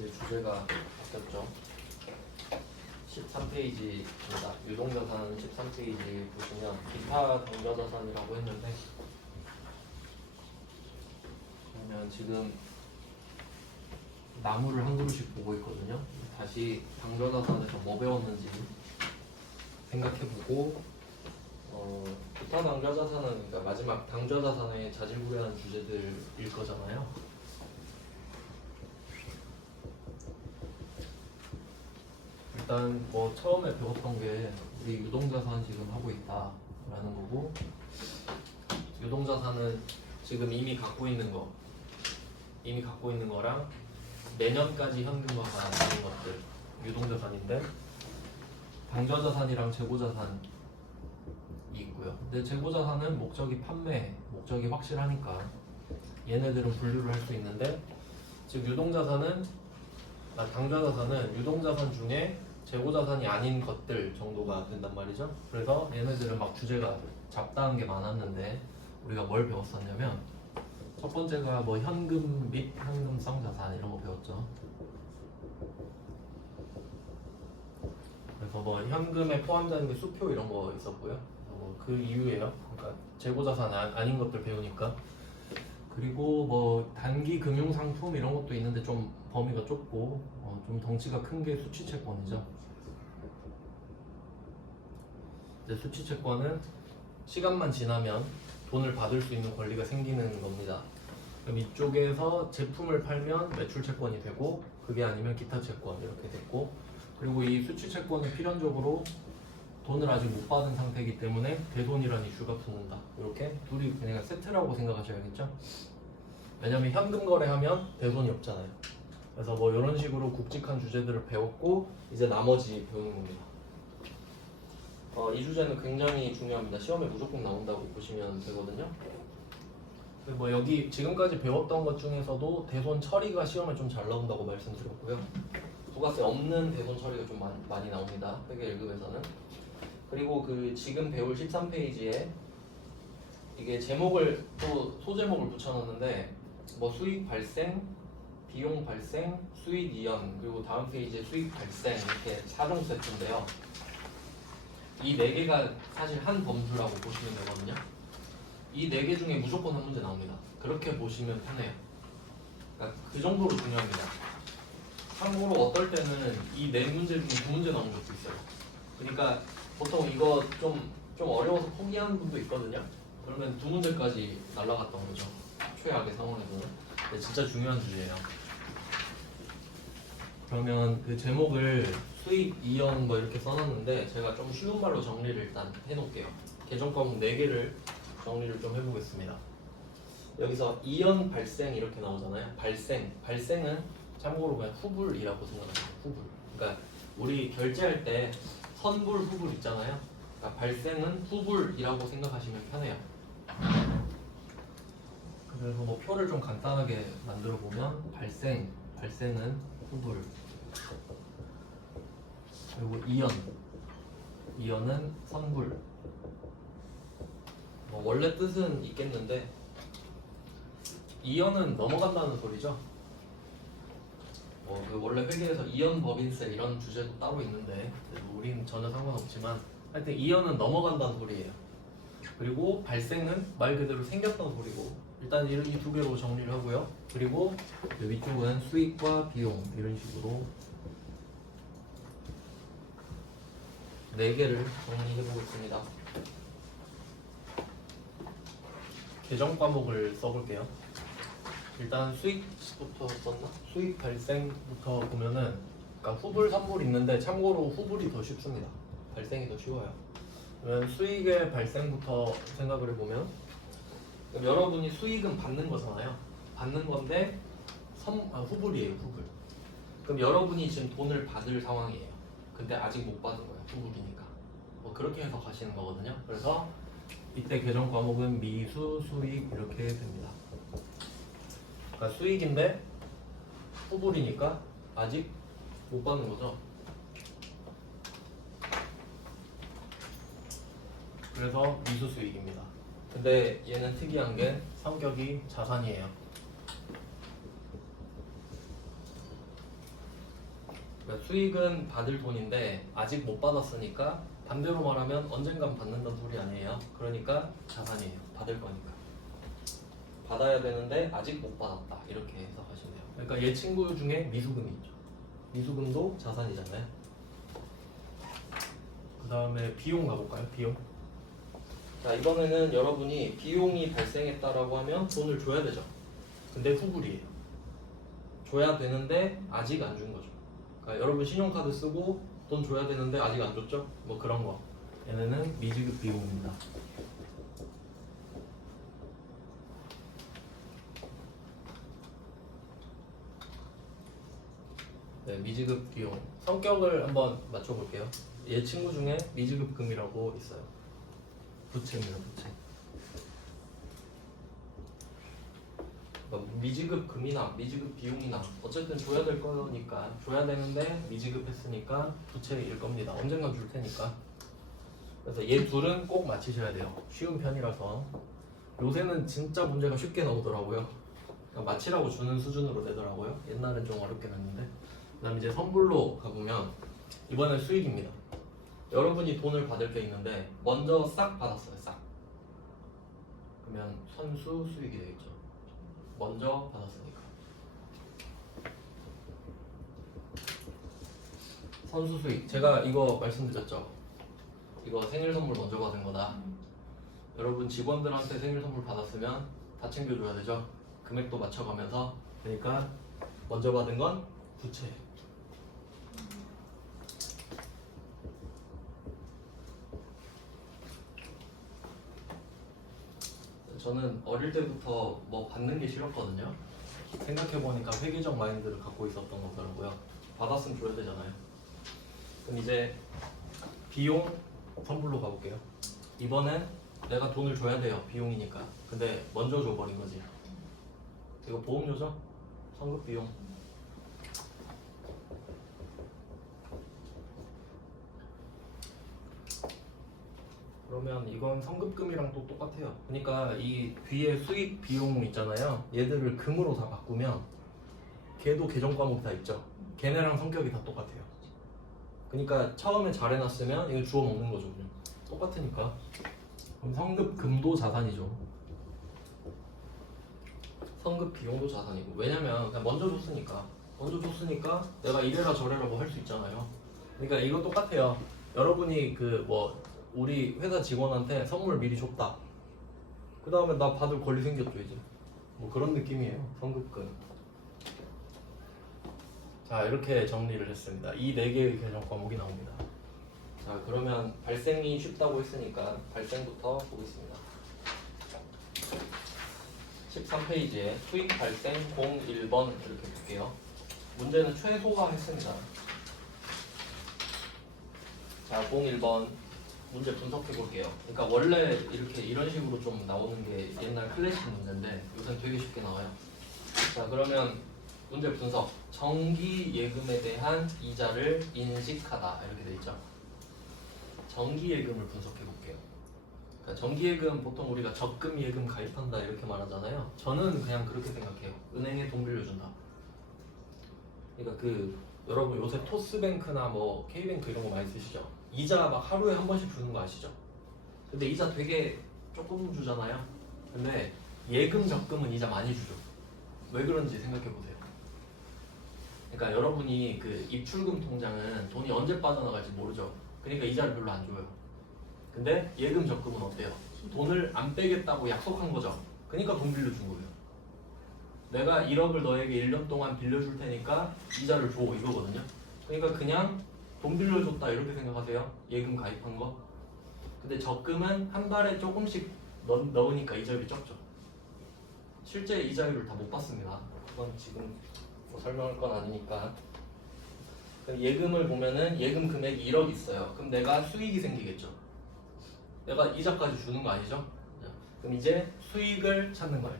이제 주제가 바뀌었죠. 13페이지입니다. 유동자산 13페이지 보시면 기타 당좌자산이라고 했는데, 그러면 지금 나무를 한 그루씩 보고 있거든요. 다시 당좌자산에서 뭐 배웠는지 생각해보고, 기타 당좌자산은 그러니까 마지막 당좌자산의 자질구레한 주제들일 거잖아요. 일단 뭐 처음에 배웠던 게 우리 유동자산 지금 하고 있다라는 거고, 유동자산은 지금 이미 갖고 있는 거랑 내년까지 현금화가 되는 것들 유동자산인데, 당좌자산이랑 재고자산이 있고요. 근데 재고자산은 목적이 판매, 목적이 확실하니까 얘네들은 분류를 할 수 있는데, 즉 당좌자산은 유동자산 중에 재고자산이 아닌 것들 정도가 된단 말이죠. 그래서 얘네들은 막 주제가 잡다한 게 많았는데, 우리가 뭘 배웠었냐면, 첫 번째가 뭐 현금 및 현금성 자산 이런 거 배웠죠. 그래서 뭐 현금에 포함되는 게 수표 이런 거 있었고요. 그 이유예요. 그러니까 재고자산 아닌 것들 배우니까. 그리고 뭐 단기 금융상품 이런 것도 있는데 좀 범위가 좁고, 좀 덩치가 큰 게 수취채권이죠. 이제 수취채권은 시간만 지나면 돈을 받을 수 있는 권리가 생기는 겁니다. 그럼 이쪽에서 제품을 팔면 매출채권이 되고, 그게 아니면 기타채권 이렇게 됐고, 그리고 이 수취채권은 필연적으로 돈을 아직 못 받은 상태이기 때문에 대손이라는 이슈가 붙는다. 이렇게 둘이 그냥 세트라고 생각하셔야겠죠. 왜냐면 현금 거래하면 대손이 없잖아요. 그래서 뭐 이런 식으로 굵직한 주제들을 배웠고, 이제 나머지 배우는 겁니다. 이 주제는 굉장히 중요합니다. 시험에 무조건 나온다고 보시면 되거든요. 뭐 여기 지금까지 배웠던 것 중에서도 대손 처리가 시험에 좀 잘 나온다고 말씀드렸고요. 부가세 없는 대손 처리가 좀 많이 나옵니다. 회계 1급에서는. 그리고 그 지금 배울 13페이지에 이게 제목을 또 소제목을 붙여놨는데, 뭐 수익 발생, 비용 발생, 수익 이연, 그리고 다음 페이지에 수익 발생, 이렇게 4종 세트인데요. 이 4개가 사실 한 범주라고 보시면 되거든요. 이 4개 중에 무조건 한 문제 나옵니다. 그렇게 보시면 편해요. 그러니까 그 정도로 중요합니다. 참고로 어떨 때는 이 4문제 중에 2문제 나오는 것도 있어요. 그러니까 보통 이거 좀 어려워서 포기하는 분도 있거든요. 그러면 2문제까지 날라갔던 거죠. 최악의 상황에서는. 근데 진짜 중요한 주제예요. 그러면 그 제목을 수익, 이연 뭐 이렇게 써놨는데, 제가 좀 쉬운 말로 정리를 일단 해놓을게요. 개정 과목 4개를 정리를 좀 해보겠습니다. 여기서 이연 발생 이렇게 나오잖아요. 발생은 참고로 그냥 후불이라고 생각하세요. 후불. 그러니까 우리 결제할 때 선불, 후불 있잖아요. 그러니까 발생은 후불이라고 생각하시면 편해요. 그래서 뭐 표를 좀 간단하게 만들어 보면, 발생은 후불. 그리고 이연은 선불. 뭐 원래 뜻은 있겠는데, 이연은 넘어간다는 소리죠. 그 원래 회계에서 이연 법인세 이런 주제도 따로 있는데, 우린 전혀 상관없지만 하여튼 이연은 넘어간다는 소리예요. 그리고 발생은 말 그대로 생겼다는 소리고, 일단 이 2개로 정리를 하고요. 그리고 위쪽은 수익과 비용 이런 식으로 4개를 정리해 보겠습니다. 개정 과목을 써볼게요. 일단 수익부터 썼나? 수익 발생부터 보면은, 그러니까 후불, 선불 있는데 참고로 후불이 더 쉽습니다. 발생이 더 쉬워요. 그러면 수익의 발생부터 생각을 해보면, 그럼 여러분이 수익은 받는 거잖아요. 받는 건데 후불이에요, 후불. 그럼 여러분이 지금 돈을 받을 상황이에요. 근데 아직 못 받은 거예요, 후불이니까. 뭐 그렇게 해서 가시는 거거든요. 그래서 이때 개정 과목은 미수, 수익 이렇게 됩니다. 그러니까 수익인데 후불이니까 아직 못 받는 거죠. 그래서 미수 수익입니다. 근데 얘는 특이한 게 성격이 자산이에요. 그러니까 수익은 받을 돈인데 아직 못 받았으니까 반대로 말하면 언젠간 받는다는 소리 아니에요. 그러니까 자산이에요. 받을 거니까. 받아야 되는데 아직 못 받았다. 이렇게 해석하시면 돼요. 그러니까 얘 친구 중에 미수금이 있죠. 미수금도 자산이잖아요. 그 다음에 비용 가볼까요? 비용. 자, 이번에는 여러분이 비용이 발생했다라고 하면 돈을 줘야 되죠. 근데 후불이에요. 줘야 되는데 아직 안 준 거죠. 그러니까 여러분 신용카드 쓰고 돈 줘야 되는데 아직 안 줬죠? 뭐 그런 거. 얘네는 미지급 비용입니다. 네, 미지급 비용. 성격을 한번 맞춰볼게요. 얘 친구 중에 미지급금이라고 있어요. 부채입니다, 부채. 미지급 금이나 미지급 비용이나 어쨌든 줘야 될 거니까 줘야 되는데 미지급했으니까 부채일 겁니다. 언젠간 줄 테니까. 그래서 얘 둘은 꼭 맞히셔야 돼요. 쉬운 편이라서. 요새는 진짜 문제가 쉽게 나오더라고요. 그러니까 맞히라고 주는 수준으로 되더라고요. 옛날엔 좀 어렵게 났는데. 그다음 이제 선불로 가보면 이번엔 수익입니다. 여러분이 돈을 받을 게 있는데 먼저 싹 받았어요. 싹. 그러면 선수 수익이 되겠죠. 먼저 받았으니까. 선수 수익. 제가 이거 말씀드렸죠. 이거 생일 선물 먼저 받은 거다. 여러분 직원들한테 생일 선물 받았으면 다 챙겨줘야 되죠. 금액도 맞춰가면서. 그러니까 먼저 받은 건 부채. 저는 어릴 때부터 뭐 받는 게 싫었거든요. 생각해보니까 회계적 마인드를 갖고 있었던 거더라고요. 받았으면 줘야 되잖아요. 그럼 이제 비용 선불로 가볼게요. 이번엔 내가 돈을 줘야 돼요. 비용이니까. 근데 먼저 줘버린 거지. 이거 보험료죠? 성급 비용. 그러면 이건 성급금이랑 또 똑같아요. 그러니까 이 뒤에 수익 비용 있잖아요. 얘들을 금으로 다 바꾸면 걔도 계정 과목 다 있죠. 걔네랑 성격이 다 똑같아요. 그러니까 처음에 잘 해놨으면 이거 주워 먹는 거죠. 그냥. 똑같으니까. 그럼 성급금도 자산이죠. 성급 비용도 자산이고. 왜냐면 그냥 먼저 줬으니까 내가 이래라 저래라 뭐 할 수 있잖아요. 그러니까 이거 똑같아요. 여러분이 그 뭐 우리 회사 직원한테 선물 미리 줬다. 그 다음에 나 받을 권리 생겼죠 이제. 뭐 그런 느낌이에요. 성급금. 자, 이렇게 정리를 했습니다. 이 4개의 개정 과목이 나옵니다. 자, 그러면 발생이 쉽다고 했으니까 발생부터 보겠습니다. 13페이지에 수익 발생 01번 이렇게 볼게요. 문제는 최소화 했습니다. 자, 01번 문제 분석해 볼게요. 그러니까 원래 이렇게 이런 식으로 좀 나오는 게 옛날 클래식 문제인데 요새는 되게 쉽게 나와요. 자, 그러면 문제 분석. 정기 예금에 대한 이자를 인식하다 이렇게 돼 있죠. 정기 예금을 분석해 볼게요. 그러니까 정기 예금 보통 우리가 적금 예금 가입한다 이렇게 말하잖아요. 저는 그냥 그렇게 생각해요. 은행에 돈 빌려준다. 그러니까 그 여러분 요새 토스뱅크나 뭐 K뱅크 이런 거 많이 쓰시죠? 이자 막 하루에 한 번씩 주는 거 아시죠? 근데 이자 되게 조금 주잖아요. 근데 예금 적금은 이자 많이 주죠. 왜 그런지 생각해 보세요. 그러니까 여러분이 그 입출금 통장은 돈이 언제 빠져나갈지 모르죠. 그러니까 이자를 별로 안 줘요. 근데 예금 적금은 어때요? 돈을 안 빼겠다고 약속한 거죠. 그러니까 돈 빌려준 거예요. 내가 1억을 너에게 1년 동안 빌려줄 테니까 이자를 줘 이거거든요. 그러니까 그냥 돈 빌려줬다 이렇게 생각하세요. 예금 가입한 거. 근데 적금은 한 달에 조금씩 넣으니까 이자율이 적죠. 실제 이자율을 다 못 받습니다. 그건 지금 뭐 설명할 건 아니니까. 그럼 예금을 보면은 예금 금액이 1억 있어요. 그럼 내가 수익이 생기겠죠. 내가 이자까지 주는 거 아니죠? 그럼 이제 수익을 찾는 거예요.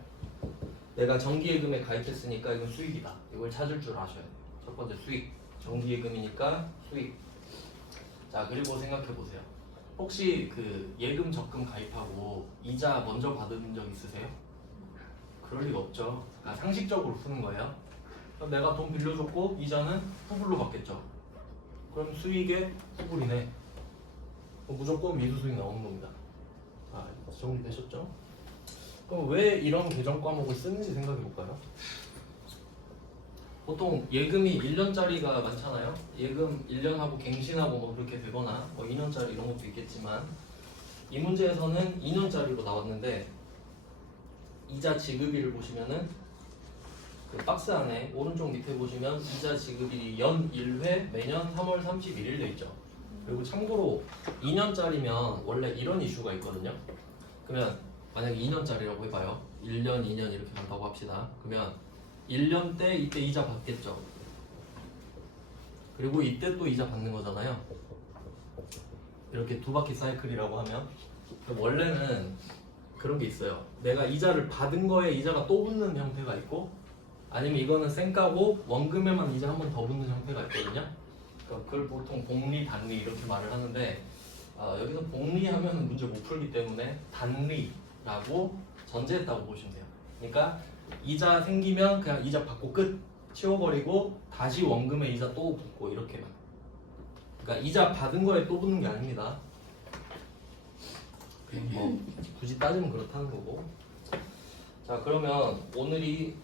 내가 정기예금에 가입했으니까 이건 수익이다. 이걸 찾을 줄 아셔야 돼요. 첫 번째 수익. 정기예금이니까 수익. 자, 그리고 생각해 보세요. 혹시 그 예금 적금 가입하고 이자 먼저 받은 적 있으세요? 그럴 리가 없죠. 그러니까 상식적으로 푸는 거예요. 그럼 내가 돈 빌려줬고 이자는 후불로 받겠죠. 그럼 수익의 후불이네. 무조건 미수수익 나오는 겁니다. 아, 정리되셨죠? 그럼 왜 이런 계정 과목을 쓰는지 생각해 볼까요? 보통 예금이 1년짜리가 많잖아요. 예금 1년하고 갱신하고 뭐 그렇게 되거나 뭐 2년짜리 이런 것도 있겠지만 이 문제에서는 2년짜리로 나왔는데 이자 지급일을 보시면은 그 박스 안에 오른쪽 밑에 보시면 이자 지급일이 연 1회 매년 3월 31일 돼 있죠. 그리고 참고로 2년짜리면 원래 이런 이슈가 있거든요. 그러면 만약에 2년짜리라고 해봐요. 1년, 2년 이렇게 간다고 합시다. 그러면 1년 때 이때 이자 받겠죠. 그리고 이때 또 이자 받는 거잖아요. 이렇게 두 바퀴 사이클이라고 하면 원래는 그런 게 있어요. 내가 이자를 받은 거에 이자가 또 붙는 형태가 있고 아니면 이거는 쌩까고 원금에만 이자 한 번 더 붙는 형태가 있거든요. 그걸 보통 복리, 단리 이렇게 말을 하는데 여기서 복리하면 문제 못 풀기 때문에 단리라고 전제했다고 보시면 돼요. 그러니까 이자 생기면 그냥 이자 받고 끝 치워버리고 다시 원금에 이자 또 붙고 이렇게만. 그러니까 이자 받은 거에 또 붙는 게 아닙니다. 뭐 굳이 따지면 그렇다는 거고. 자 그러면 오늘이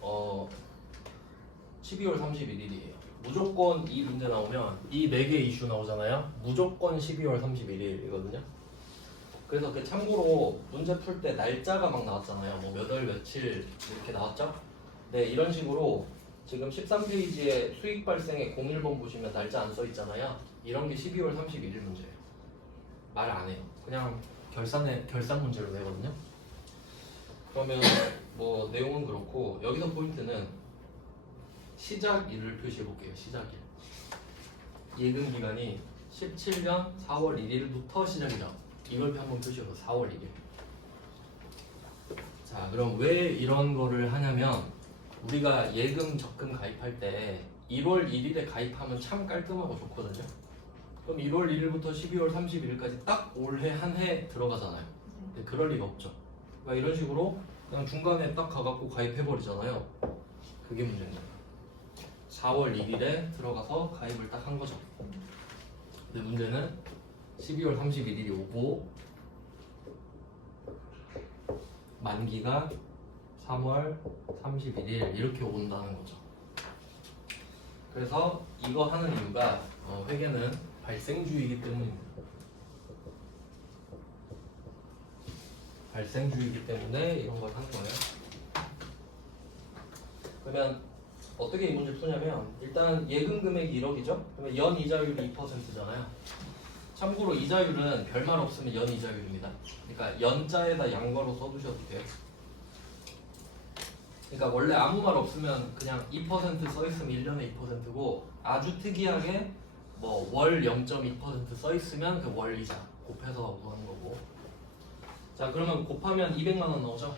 12월 31일이에요. 무조건 이 문제 나오면 이 4개 이슈 나오잖아요. 무조건 12월 31일이거든요. 그래서 그 참고로 문제 풀 때 날짜가 막 나왔잖아요. 뭐 몇 월 며칠 이렇게 나왔죠? 네, 이런 식으로 지금 13페이지에 수익 발생의 01번 보시면 날짜 안 써 있잖아요. 이런 게 12월 31일 문제예요. 말 안 해요. 그냥 결산 문제로 내거든요. 그러면 뭐 내용은 그렇고 여기서 포인트는 시작일을 표시해 볼게요. 시작일. 예금 기간이 17년 4월 1일부터 시작이죠. 이걸 한번 표시해서 4월 1일. 자, 그럼 왜 이런 거를 하냐면 우리가 예금 적금 가입할 때 1월 1일에 가입하면 참 깔끔하고 좋거든요. 그럼 1월 1일부터 12월 31일까지 딱 올해 한 해 들어가잖아요. 근데 그럴 리가 없죠. 그러니까 이런 식으로 그냥 중간에 딱 가갖고 가입해버리잖아요. 그게 문제인 거예요. 4월 1일에 들어가서 가입을 딱 한 거죠. 근데 문제는 12월 31일이 오고 만기가 3월 31일 이렇게 온다는 거죠. 그래서 이거 하는 이유가 회계는 발생주의이기 때문입니다. 발생주의이기 때문에 이런 걸 하는 거예요. 그러면 어떻게 이 문제 푸냐면 일단 예금 금액이 1억이죠? 그러면 연 이자율이 2%잖아요. 참고로 이자율은 별말 없으면 연 이자율입니다. 그러니까 연자에다 양괄호 써두셔도 돼요. 그러니까 원래 아무 말 없으면 그냥 2% 써있으면 1년에 2%고 아주 특이하게 뭐 월 0.2% 써있으면 그 월 이자 곱해서 구하는 거고. 자 그러면 곱하면 200만 원 나오죠?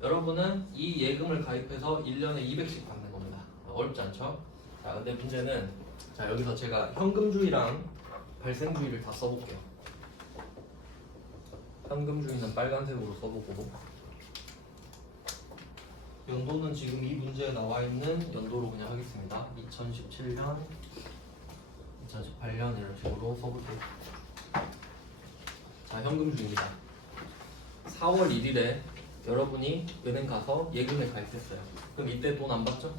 여러분은 이 예금을 가입해서 1년에 200씩 받는 겁니다. 어렵지 않죠? 자 근데 문제는 자 여기서 제가 현금주의랑 발생주의를 다 써볼게요. 현금주의는 빨간색으로 써보고 연도는 지금 이 문제에 나와 있는 연도로 그냥 하겠습니다. 2017년, 2018년 이런 식으로 써볼게요. 자 현금주의입니다. 4월 1일에 여러분이 은행 가서 예금에 가입했어요. 그럼 이때 돈 안 받죠?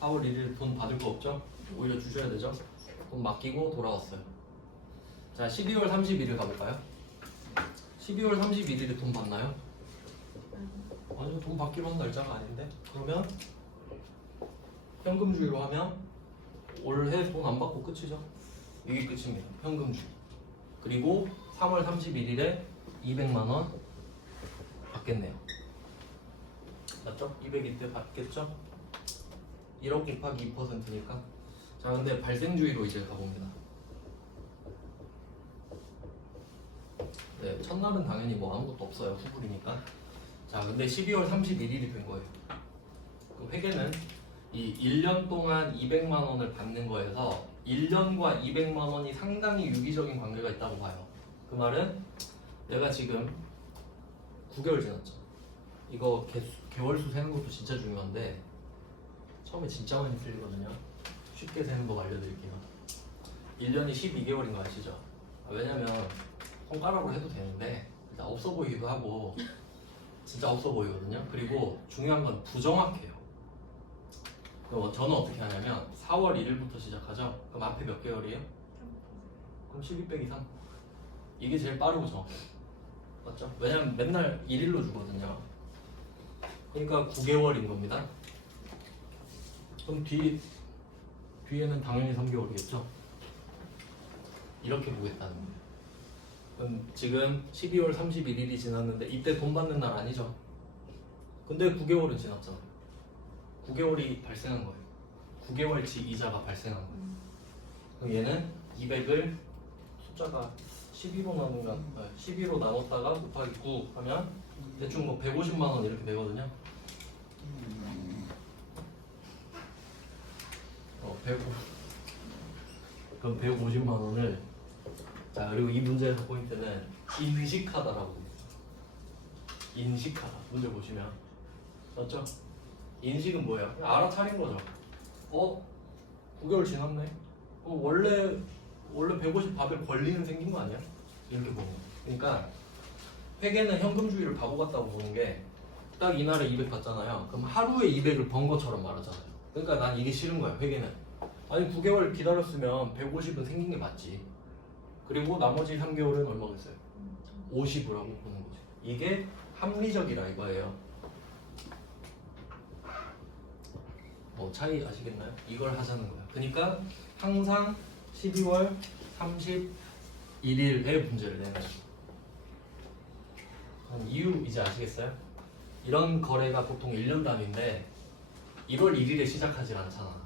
4월 1일 돈 받을 거 없죠? 오히려 주셔야 되죠? 돈 맡기고 돌아왔어요. 자 12월 31일 가볼까요? 12월 31일에 돈 받나요? 아니요, 돈 받기로 한 날짜가 아닌데? 그러면 현금주의로 하면 올해 돈 안 받고 끝이죠? 이게 끝입니다. 현금주의. 그리고 3월 31일에 200만원 받겠네요. 맞죠? 200 이때 받겠죠? 1억 곱하기 2%니까. 자, 근데 발생주의로 이제 가봅니다. 네, 첫날은 당연히 뭐 아무것도 없어요. 후불이니까. 자, 근데 12월 31일이 된 거예요. 그 회계는 이 1년 동안 200만 원을 받는 거에서 1년과 200만 원이 상당히 유기적인 관계가 있다고 봐요. 그 말은 내가 지금 9개월 지났죠. 이거 개월수 세는 것도 진짜 중요한데 처음에 진짜 많이 틀리거든요. 쉽게 세는 법 알려드릴게요. 1년이 12개월인 거 아시죠? 왜냐면 손가락으로 해도 되는데 일단 없어 보이기도 하고 진짜 없어 보이거든요. 그리고 중요한 건 부정확해요. 그럼 저는 어떻게 하냐면 4월 1일부터 시작하죠. 그럼 앞에 몇 개월이에요? 그럼 12 빼기 3. 이게 제일 빠르고 정확해요. 맞죠? 왜냐면 맨날 1일로 주거든요. 그러니까 9개월인 겁니다. 그럼 뒤에는 당연히 3개월이겠죠? 이렇게 보겠다는 거예요. 그럼 지금 12월 31일이 지났는데 이때 돈 받는 날 아니죠? 근데 9개월은 지났잖아요. 9개월이 발생한 거예요. 9개월치 이자가 발생한 거예요. 그럼 얘는 200을 숫자가 12로 나누면 12로 나눴다가 곱하기 9 하면 대충 뭐 150만 원 이렇게 되거든요. 150. 그럼 150만 원을 자 그리고 이 문제에서 포인트는 인식하다라고 돼 있어요. 인식하다. 문제 보시면 맞죠? 인식은 뭐예요? 그냥 알아차린 거죠. 9개월 지났네. 원래 150 받을 권리는 생긴 거 아니야? 이렇게 보면. 그러니까 회계는 현금주의를 바보 같다고 보는 게 딱 이날에 200 받잖아요. 그럼 하루에 200을 번 것처럼 말하잖아요. 그러니까 난 이게 싫은 거야. 회계는. 아니 9개월 기다렸으면 150은 생긴 게 맞지. 그리고 나머지 3개월은 얼마겠어요? 50이라고 보는 거죠. 이게 합리적이라 이거예요. 차이 아시겠나요? 이걸 하자는 거야. 그러니까 항상 12월 31일에 문제를 내는 거예요. 이유 이제 아시겠어요? 이런 거래가 보통 1년 단위인데 1월 1일에 시작하질 않잖아.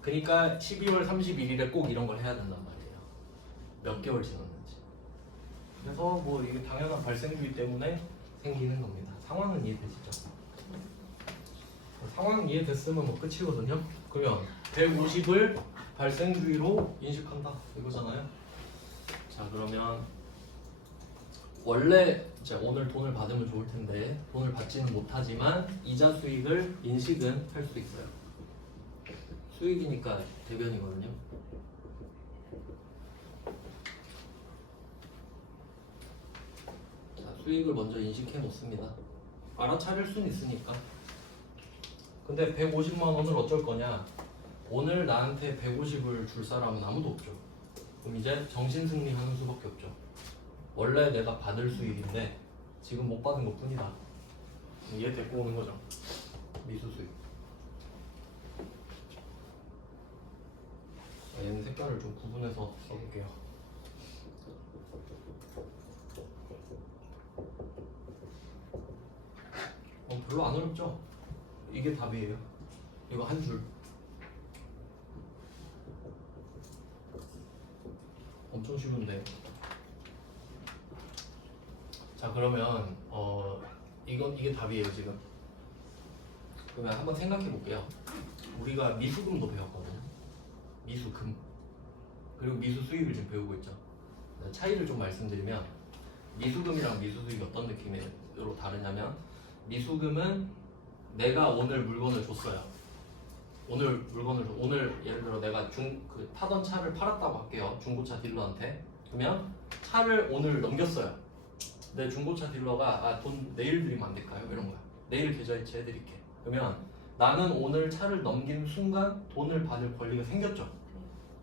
그러니까 12월 31일에 꼭 이런 걸 해야 된단 말이에요. 몇 개월 지났는지. 그래서 뭐 이게 당연한 발생주의 때문에 생기는 겁니다. 상황은 이해되시죠? 상황 이해됐으면 뭐 끝이거든요. 그러면 150을 발생주의로 인식한다 이거잖아요. 자 그러면 원래 이제 오늘 돈을 받으면 좋을 텐데 돈을 받지는 못하지만 이자 수익을 인식은 할 수 있어요. 수익이니까 대변이거든요. 자 수익을 먼저 인식해 놓습니다. 알아차릴 수는 있으니까. 근데 150만 원을 어쩔 거냐? 오늘 나한테 150을 줄 사람은 아무도 없죠. 그럼 이제 정신승리하는 수밖에 없죠. 원래 내가 받을 수익인데 지금 못 받은 것 뿐이다. 얘 데리고 오는 거죠. 미수 수익. 얘는 색깔을 좀 구분해서 써볼게요. 별로 안 어렵죠? 이게 답이에요. 이거 한 줄. 엄청 쉬운데. 자 그러면 이게 답이에요 지금. 그러면 한번 생각해 볼게요. 우리가 미수금도 배웠거든요. 미수금 그리고 미수 수익을 지금 배우고 있죠. 차이를 좀 말씀드리면 미수금이랑 미수수익이 어떤 느낌으로 다르냐면 미수금은 내가 오늘 물건을 줬어요. 오늘 예를 들어 내가 타던 차를 팔았다고 할게요. 중고차 딜러한테. 그러면 차를 오늘 넘겼어요. 내 중고차 딜러가 돈 내일 드리면 안 될까요? 이런 거야. 내일 계좌이체 해드릴게. 그러면 나는 오늘 차를 넘기는 순간 돈을 받을 권리가 생겼죠.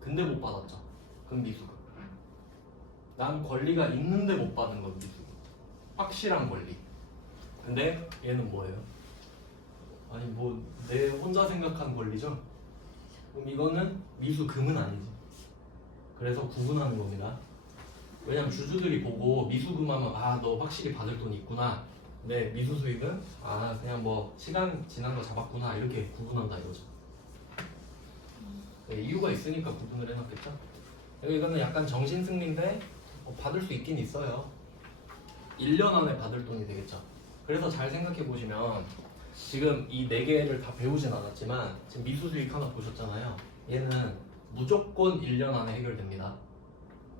근데 못 받았죠. 그럼 미수금. 난 권리가 있는데 못 받은 건 미수금. 확실한 권리. 근데 얘는 뭐예요? 아니 뭐 내 혼자 생각한 권리죠? 그럼 이거는 미수금은 아니지. 그래서 구분하는 겁니다. 왜냐면 주주들이 보고 미수금 하면 너 확실히 받을 돈이 있구나. 근데 미수 수익은 그냥 뭐 시간 지난 거 잡았구나 이렇게 구분한다 이거죠. 네, 이유가 있으니까 구분을 해놨겠죠. 이거는 약간 정신승리인데 받을 수 있긴 있어요. 1년 안에 받을 돈이 되겠죠. 그래서 잘 생각해 보시면 지금 이 4개를 다 배우진 않았지만 지금 미수 수익 하나 보셨잖아요. 얘는 무조건 1년 안에 해결됩니다.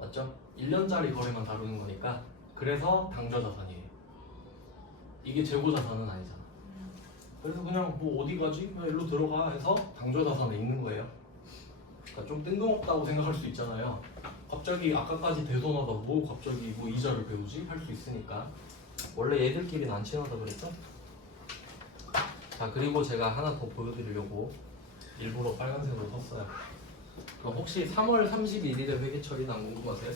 맞죠? 1년짜리 거래만 다루는 거니까. 그래서 당좌자산이에요. 이게 재고자산은 아니잖아. 그래서 그냥 뭐 어디 가지? 그냥 일로 들어가 해서 당좌자산에 있는 거예요. 그러니까 좀 뜬금없다고 생각할 수 있잖아요. 갑자기 아까까지 대손하다 뭐 갑자기 뭐 이자를 배우지? 할 수 있으니까. 원래 얘들끼리는 안 친하다 그랬죠? 자, 그리고 제가 하나 더 보여드리려고 일부러 빨간색으로 썼어요. 그럼 혹시 3월 31일에 회계처리는 안 궁금하세요?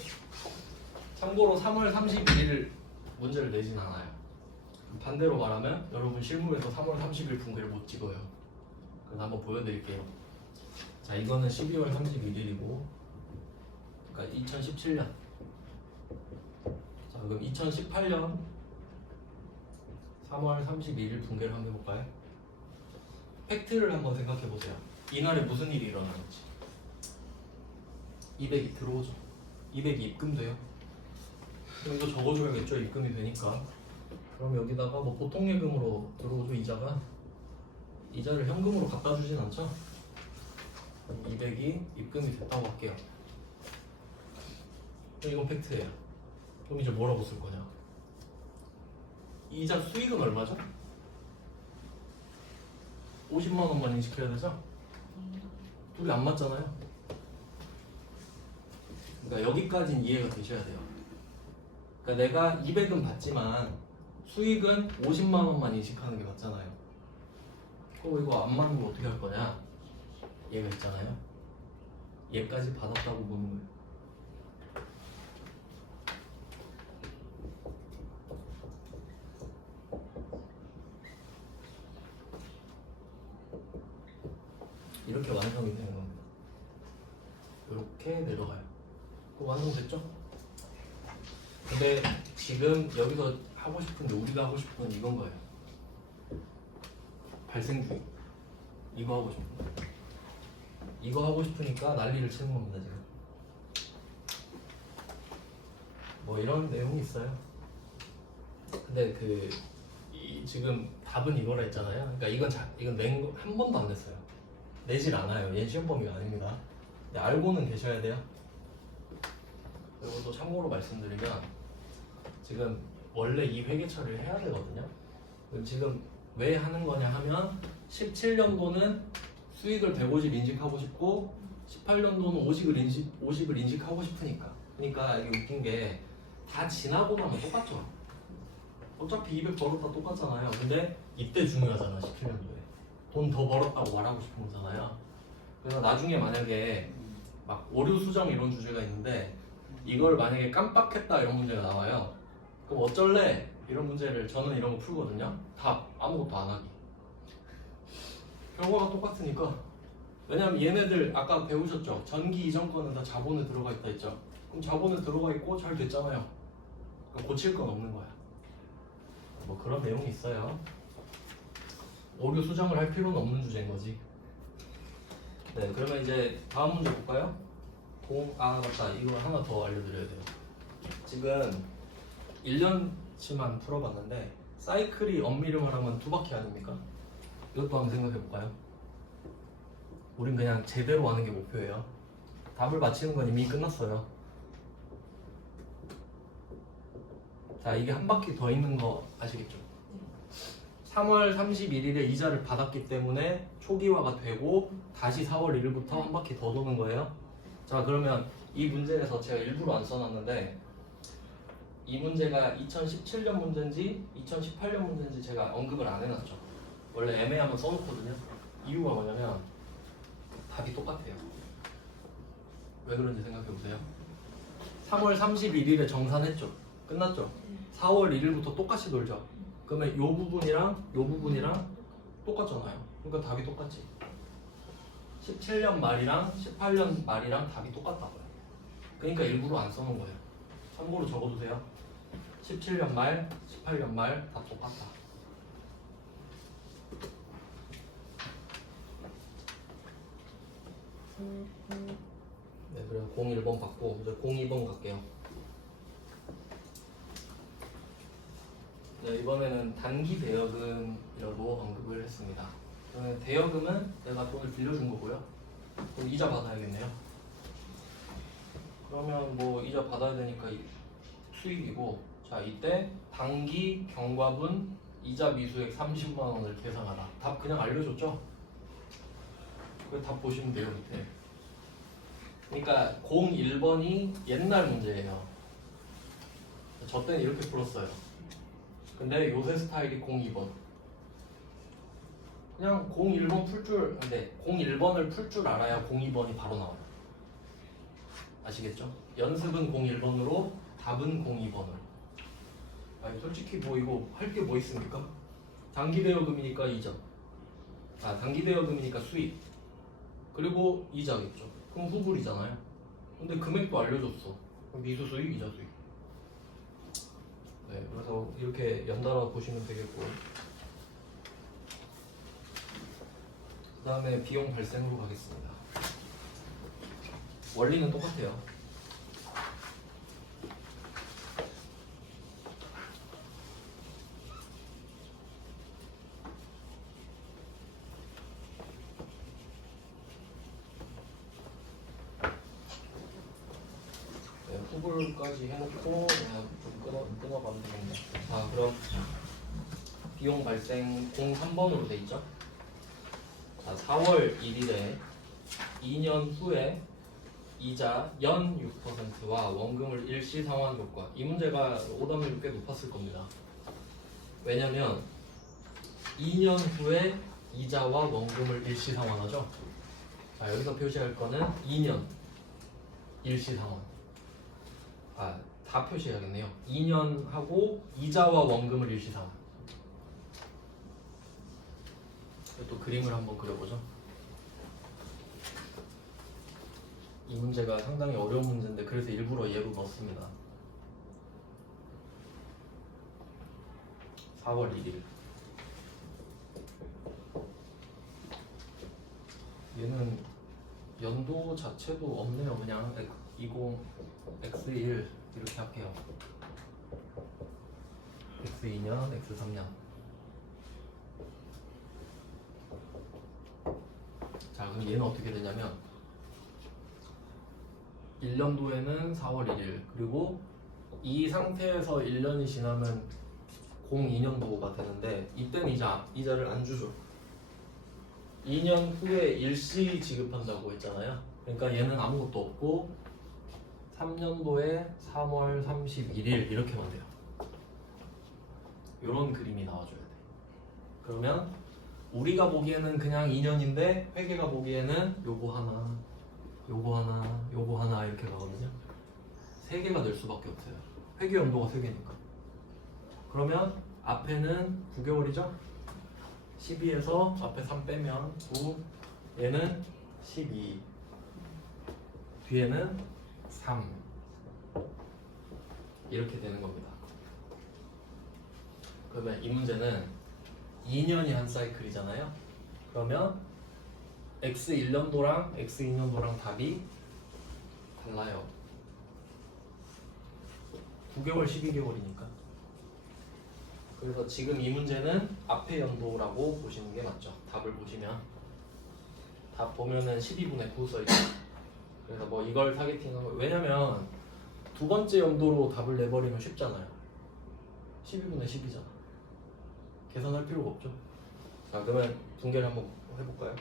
참고로 3월 31일 문제를 내진 않아요. 반대로 말하면 여러분 실무에서 3월 30일 분기를 못 찍어요. 그래서 한번 보여드릴게요. 자, 이거는 12월 31일이고 그러니까 2017년. 자, 그럼 2018년 3월 31일 분기를 한번 해볼까요? 팩트를 한번 생각해보세요. 이날에 무슨 일이 일어나는지. 200이 들어오죠. 200이 입금돼요. 그럼 이거 적어줘야겠죠. 입금이 되니까. 그럼 여기다가 뭐 보통 예금으로 들어오죠. 이자를 현금으로 갖다 주진 않죠. 200이 입금이 됐다고 할게요. 이건 팩트예요. 그럼 이제 뭐라고 쓸 거냐? 이자 수익은 얼마죠? 50만 원만 인식해야 되죠? 둘이 안 맞잖아요. 그러니까 여기까지는 이해가 되셔야 돼요. 그러니까 내가 200은 받지만 수익은 50만 원만 인식하는 게 맞잖아요. 그럼 이거 안 맞는 거 어떻게 할 거냐? 얘가 있잖아요. 얘까지 받았다고 보는 거예요. 이렇게 완성이 되는 겁니다. 이렇게 내려가요. 그럼 완성됐죠? 근데 지금 여기서 하고 싶은데 우리가 하고 싶은 건 이건 거예요. 발생주의. 이거 하고 싶은 거예요. 이거 하고 싶으니까 난리를 치는 겁니다 지금. 뭐 이런 내용이 있어요. 근데 지금 답은 이거라 했잖아요. 그러니까 이건 낸 거 한 번도 안 냈어요. 내질 않아요. 얘 시험 범위가 아닙니다. 근데 알고는 계셔야 돼요. 그리고 또 참고로 말씀드리면 지금 원래 이 회계 처리를 해야 되거든요. 지금 왜 하는 거냐 하면 17년도는 수익을 150 인식하고 싶고 18년도는 50을 인식하고 싶으니까. 그러니까 이게 웃긴 게 다 지나고 나면 똑같죠. 어차피 200 벌었다 똑같잖아요. 근데 이때 중요하잖아. 17년도에 돈 더 벌었다고 말하고 싶은 거잖아요. 그래서 나중에 만약에 막 오류 수정 이런 주제가 있는데 이걸 만약에 깜빡했다 이런 문제가 나와요. 그럼 어쩔래? 이런 문제를 저는 이런 거 풀거든요. 답 아무것도 안 하기. 결과가 똑같으니까. 왜냐면 얘네들 아까 배우셨죠? 전기 이전 거는 다 자본에 들어가 있다 했죠. 그럼 자본에 들어가 있고 잘 됐잖아요. 그럼 고칠 건 없는 거야. 뭐 그런 내용이 있어요. 오류 수정을 할 필요는 없는 주제인 거지. 네, 그러면 이제 다음 문제 볼까요? 맞다. 이거 하나 더 알려드려야 돼요. 지금 1년치만 풀어봤는데 사이클이 엄밀히말하면 2바퀴 아닙니까? 이것도 한번 생각해볼까요? 우린 그냥 제대로 하는 게 목표예요. 답을 맞히는 건 이미 끝났어요. 자, 이게 한 바퀴 더 있는 거 아시겠죠? 3월 31일에 이자를 받았기 때문에 초기화가 되고 다시 4월 1일부터 한 바퀴 더 도는 거예요. 자, 그러면 이 문제에서 제가 일부러 안 써놨는데 이 문제가 2017년 문제인지 2018년 문제인지 제가 언급을 안 해놨죠. 원래 애매하면 써놓거든요. 이유가 뭐냐면 답이 똑같아요. 왜 그런지 생각해보세요. 3월 31일에 정산했죠. 끝났죠. 4월 1일부터 똑같이 돌죠. 그러면 요 부분이랑 똑같잖아요. 그러니까 답이 똑같지. 17년 말이랑 18년 말이랑 답이 똑같다고요. 그러니까 일부러 안 써놓은 거예요. 참고로 적어두세요. 17년 말, 18년 말 다 똑같다. 네, 그래서 01번 받고 이제 02번 갈게요. 네, 이번에는 단기 대여금이라고 언급을 했습니다. 대여금은 내가 돈을 빌려준 거고요. 그럼 이자 받아야겠네요. 그러면 뭐 이자 받아야 되니까 수익이고, 자 이때 단기 경과분 이자 미수액 30만 원을 계산하라. 답 그냥 알려줬죠? 그 답 보시면 돼요 밑에. 그러니까 01번이 옛날 문제예요. 저 때는 이렇게 풀었어요. 근데 요새 스타일이 02번. 그냥 01번 풀 줄, 근데 01번을 풀 줄 알아야 02번이 바로 나와요. 아시겠죠? 연습은 01번으로 답은 02번으로. 아니 솔직히 뭐 이거 할 게 뭐 있습니까? 단기대여금이니까 이자. 단기대여금이니까 수익. 그리고 이자겠죠. 그럼 후불이잖아요. 근데 금액도 알려줬어. 그럼 미수 수익, 이자 수익. 네, 그래서 이렇게 연달아 보시면 되겠고. 그 다음에 비용 발생으로 가겠습니다. 원리는 똑같아요. 네, 후불까지 해놓고 그냥 좀 끊어가면 됩니다. 자, 그럼 비용 발생 03번으로 돼 있죠? 자, 4월 1일에 2년 후에 이자 연 6%와 원금을 일시 상환 효과. 이 문제가 오답률이 꽤 높았을 겁니다. 왜냐면 2년 후에 이자와 원금을 일시 상환하죠. 자, 여기서 표시할 거는 2년 일시 상환. 다 표시해야겠네요. 2년 하고 이자와 원금을 일시 상환. 또 그림을 한번 그려보죠. 이 문제가 상당히 어려운 문제인데 그래서 일부러 예로 넣었습니다. 4월 1일. 얘는 연도 자체도 없네요. 그냥 20 x1 이렇게 할게요. x2년, x3년. 자, 그럼 얘는 어떻게 되냐면 1년도에는 4월 1일, 그리고 이 상태에서 1년이 지나면 02년도가 되는데 이때는 이자를 안 주죠. 2년 후에 일시 지급한다고 했잖아요. 그러니까 얘는 아무것도 없고 3년도에 3월 31일 이렇게만 돼요. 이런 그림이 나와줘야 돼. 그러면 우리가 보기에는 그냥 2년인데 회계가 보기에는 요거 하나, 요거 하나, 요거 하나 이렇게 나오거든요. 3개가 될 수밖에 없어요. 회계 연도가 3개니까. 그러면 앞에는 9개월이죠? 12에서 앞에 3 빼면 9, 얘는 12, 뒤에는 3 이렇게 되는 겁니다. 그러면 이 문제는 2년이 한 사이클이잖아요. 그러면 X1년도랑 X2년도랑 답이 달라요. 9개월, 12개월이니까. 그래서 지금 이 문제는 앞에 연도라고 보시는 게 맞죠. 답을 보시면 답 보면은 12분의 9 써있죠. 그래서 뭐 이걸 타겟팅한 거. 왜냐면 두 번째 연도로 답을 내버리면 쉽잖아요. 12분의 10이잖아. 계산할 필요가 없죠. 자, 그러면 분개를 한번 해볼까요?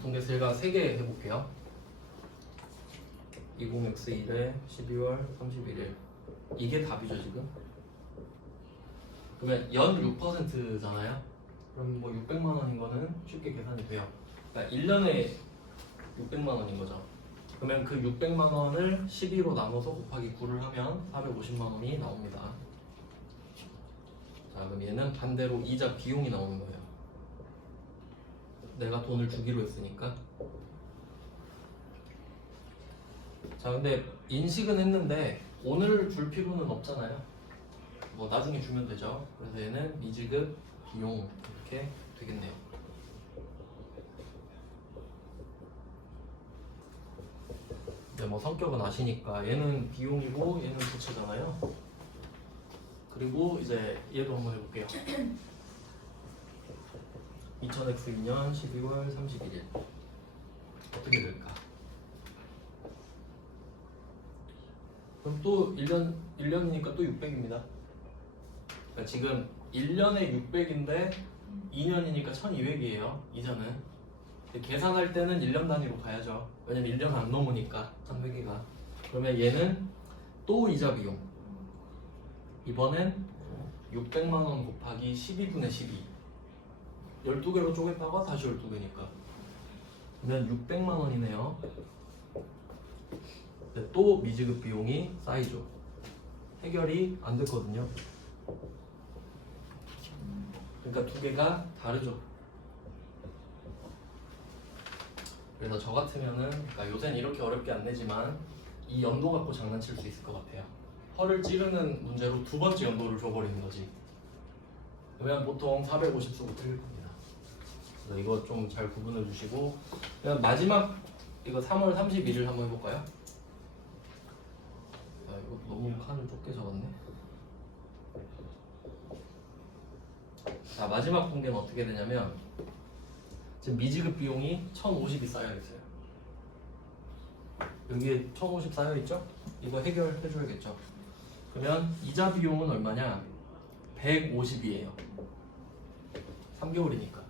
분개 제가 3개 해볼게요. 20x1에 12월 31일. 이게 답이죠 지금. 그러면 연 6%잖아요. 그럼 뭐 600만 원인 거는 쉽게 계산이 돼요. 그러니까 1년에 600만 원인 거죠. 그러면 그 600만 원을 12로 나눠서 곱하기 9를 하면 450만 원이 나옵니다. 자, 그럼 얘는 반대로 이자 비용이 나오는 거예요. 내가 돈을 주기로 했으니까. 자, 근데 인식은 했는데 오늘 줄 필요는 없잖아요. 뭐 나중에 주면 되죠. 그래서 얘는 미지급 비용 이렇게 되겠네요. 네, 뭐 성격은 아시니까 얘는 비용이고 얘는 부채잖아요. 그리고 이제 얘도 한번 해볼게요. 2000X2년 12월 31일 어떻게 될까? 그럼 또 1년이니까 또 600입니다. 그러니까 지금 1년에 600인데 2년이니까 1200이에요. 이자는. 계산할 때는 1년 단위로 가야죠. 왜냐면 1년 안 넘으니까 한 회계가. 그러면 얘는 또 이자 비용. 이번엔 600만 원 곱하기 12분의 12. 12개로 쪼갰다가 다시 12개니까. 그러면 600만 원이네요. 또 미지급 비용이 쌓이죠. 해결이 안 됐거든요. 그러니까 두 개가 다르죠. 그래서 저 같으면은, 그러니까 요새는 이렇게 어렵게 안 내지만 이 연도 갖고 장난칠 수 있을 것 같아요. 허를 찌르는 문제로 두 번째 연도를 줘버리는 거지. 그러면 보통 450 쓰고 틀릴 겁니다. 그래서 이거 좀 잘 구분해 주시고, 그냥 마지막 이거 3월 31일 한번 해볼까요? 아, 이거 너무 칸을 좁게 적었네. 자, 마지막 공개는 어떻게 되냐면, 지금 미지급 비용이 1050이 쌓여있어요. 여기에 1050 쌓여있죠? 이거 해결해줘야겠죠? 그러면 이자 비용은 얼마냐? 150이에요. 3개월이니까.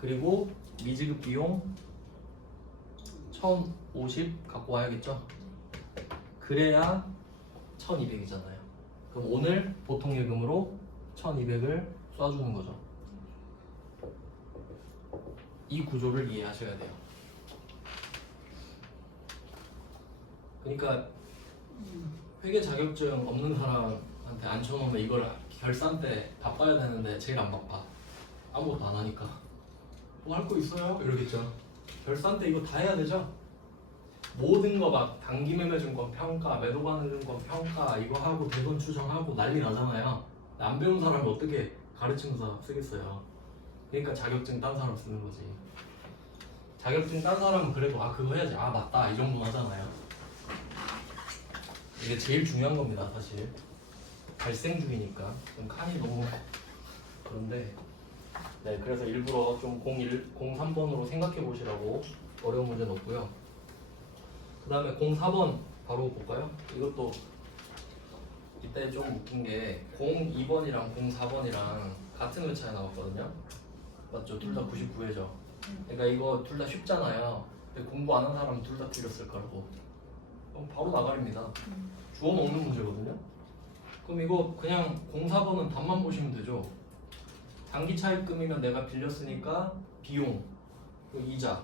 그리고 미지급 비용 1050 갖고 와야겠죠? 그래야 1200이잖아요. 그럼 오늘 보통 예금으로 1200을 쏴주는 거죠. 이 구조를 이해하셔야 돼요. 그러니까 회계 자격증 없는 사람한테 앉혀놓으면 이걸 결산 때 바빠야 되는데 제일 안 바빠. 아무것도 안 하니까. 뭐 할 거 있어요? 이러겠죠. 결산 때 이거 다 해야 되죠? 모든 거 막 단기 매매증권 평가, 매도관증권 평가 이거 하고 대손 추정하고 난리 나잖아요. 안 배운 사람이 어떻게 가르치면서 쓰겠어요. 그러니까 자격증 딴 사람 쓰는 거지. 자격증 딴 사람은 그래도 아 그거 해야지, 아 맞다 이 정도 하잖아요. 이게 제일 중요한 겁니다 사실. 발생 중이니까. 좀 칸이 너무 그런데 네, 그래서 일부러 좀 03번으로 생각해 보시라고 어려운 문제 넣었고요. 그 다음에 04번 바로 볼까요? 이것도 이때 좀 웃긴 게 02번이랑 04번이랑 같은 회차에 나왔거든요. 맞죠? 둘 다 99회죠. 그러니까 이거 둘 다 쉽잖아요. 근데 공부 안 한 사람은 둘 다 틀렸을 거라고. 그럼 바로 나가립니다. 주워 먹는 문제거든요. 그럼 이거 그냥 04번은 답만 보시면 되죠. 단기 차입금이면 내가 빌렸으니까 비용, 이자.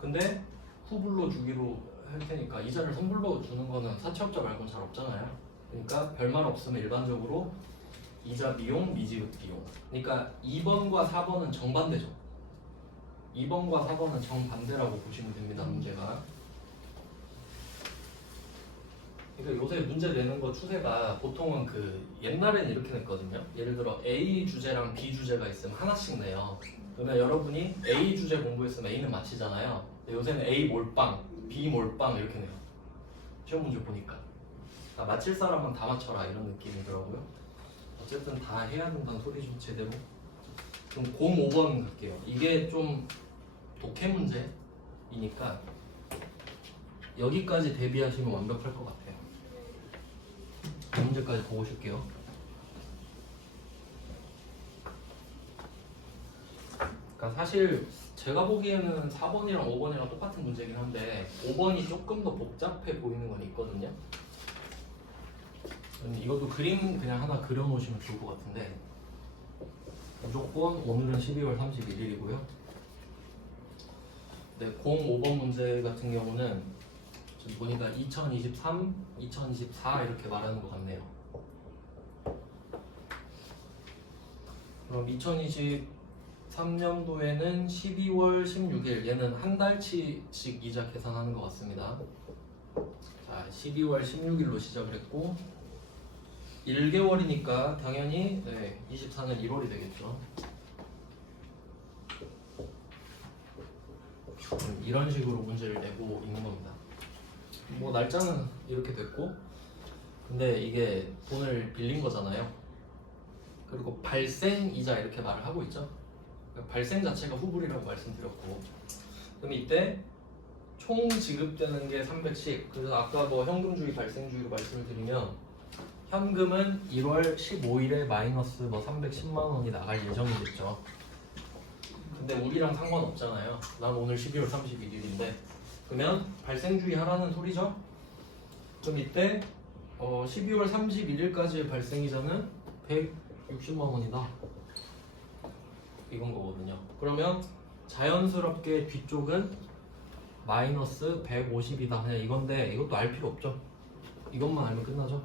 근데 후불로 주기로 할 테니까 이자를 선불로 주는 거는 사채업자 말고는 잘 없잖아요. 그러니까 별말 없으면 일반적으로 이자 비용, 미지급 비용. 그러니까 2번과 4번은 정반대죠. 2번과 4번은 정반대라고 보시면 됩니다. 문제가. 그러니까 요새 문제 내는 거 추세가 보통은 그 옛날에는 이렇게 냈거든요. 예를 들어 A 주제랑 B 주제가 있으면 하나씩 내요. 그러면 여러분이 A 주제 공부했으면 A는 맞히잖아요. 근데 요새는 A 몰빵, B 몰빵 이렇게 내요. 시험 문제 보니까 다 맞힐 사람은 다 맞춰라 이런 느낌이더라고요. 어쨌든 다 해야 된다는 소리죠 제대로. 그럼 05번 갈게요. 이게 좀 독해 문제이니까 여기까지 대비하시면 완벽할 것 같아요. 이 문제까지 보고 오실게요. 그러니까 사실 제가 보기에는 4번이랑 5번이랑 똑같은 문제긴 한데 5번이 조금 더 복잡해 보이는 건 있거든요. 이것도 그림 그냥 하나 그려놓으시면 좋을 것 같은데 무조건 오늘은 12월 31일이고요. 네, 05번 문제 같은 경우는 지금 보니까 2023, 2024 이렇게 말하는 것 같네요. 그럼 2023년도에는 12월 16일 얘는 한 달치씩 이자 계산하는 것 같습니다. 자, 12월 16일로 시작을 했고 1개월이니까 당연히 24년 1월이 되겠죠. 이런 식으로 문제를 내고 있는 겁니다. 뭐 날짜는 이렇게 됐고 근데 이게 돈을 빌린 거잖아요. 그리고 발생 이자 이렇게 말을 하고 있죠. 그러니까 발생 자체가 후불이라고 말씀드렸고 그럼 이때 총 지급되는 게 310. 그래서 아까 뭐 현금주의 발생주의로 말씀을 드리면 현금은 1월 15일에 마이너스 뭐 310만 원이 나갈 예정이겠죠. 근데 우리랑 상관없잖아요. 난 오늘 12월 31일인데 그러면 발생주의 하라는 소리죠. 그럼 이때 12월 31일까지의 발생이자는 160만 원이다. 이건 거거든요. 그러면 자연스럽게 뒤쪽은 마이너스 150이다. 그냥 이건데 이것도 알 필요 없죠. 이것만 알면 끝나죠.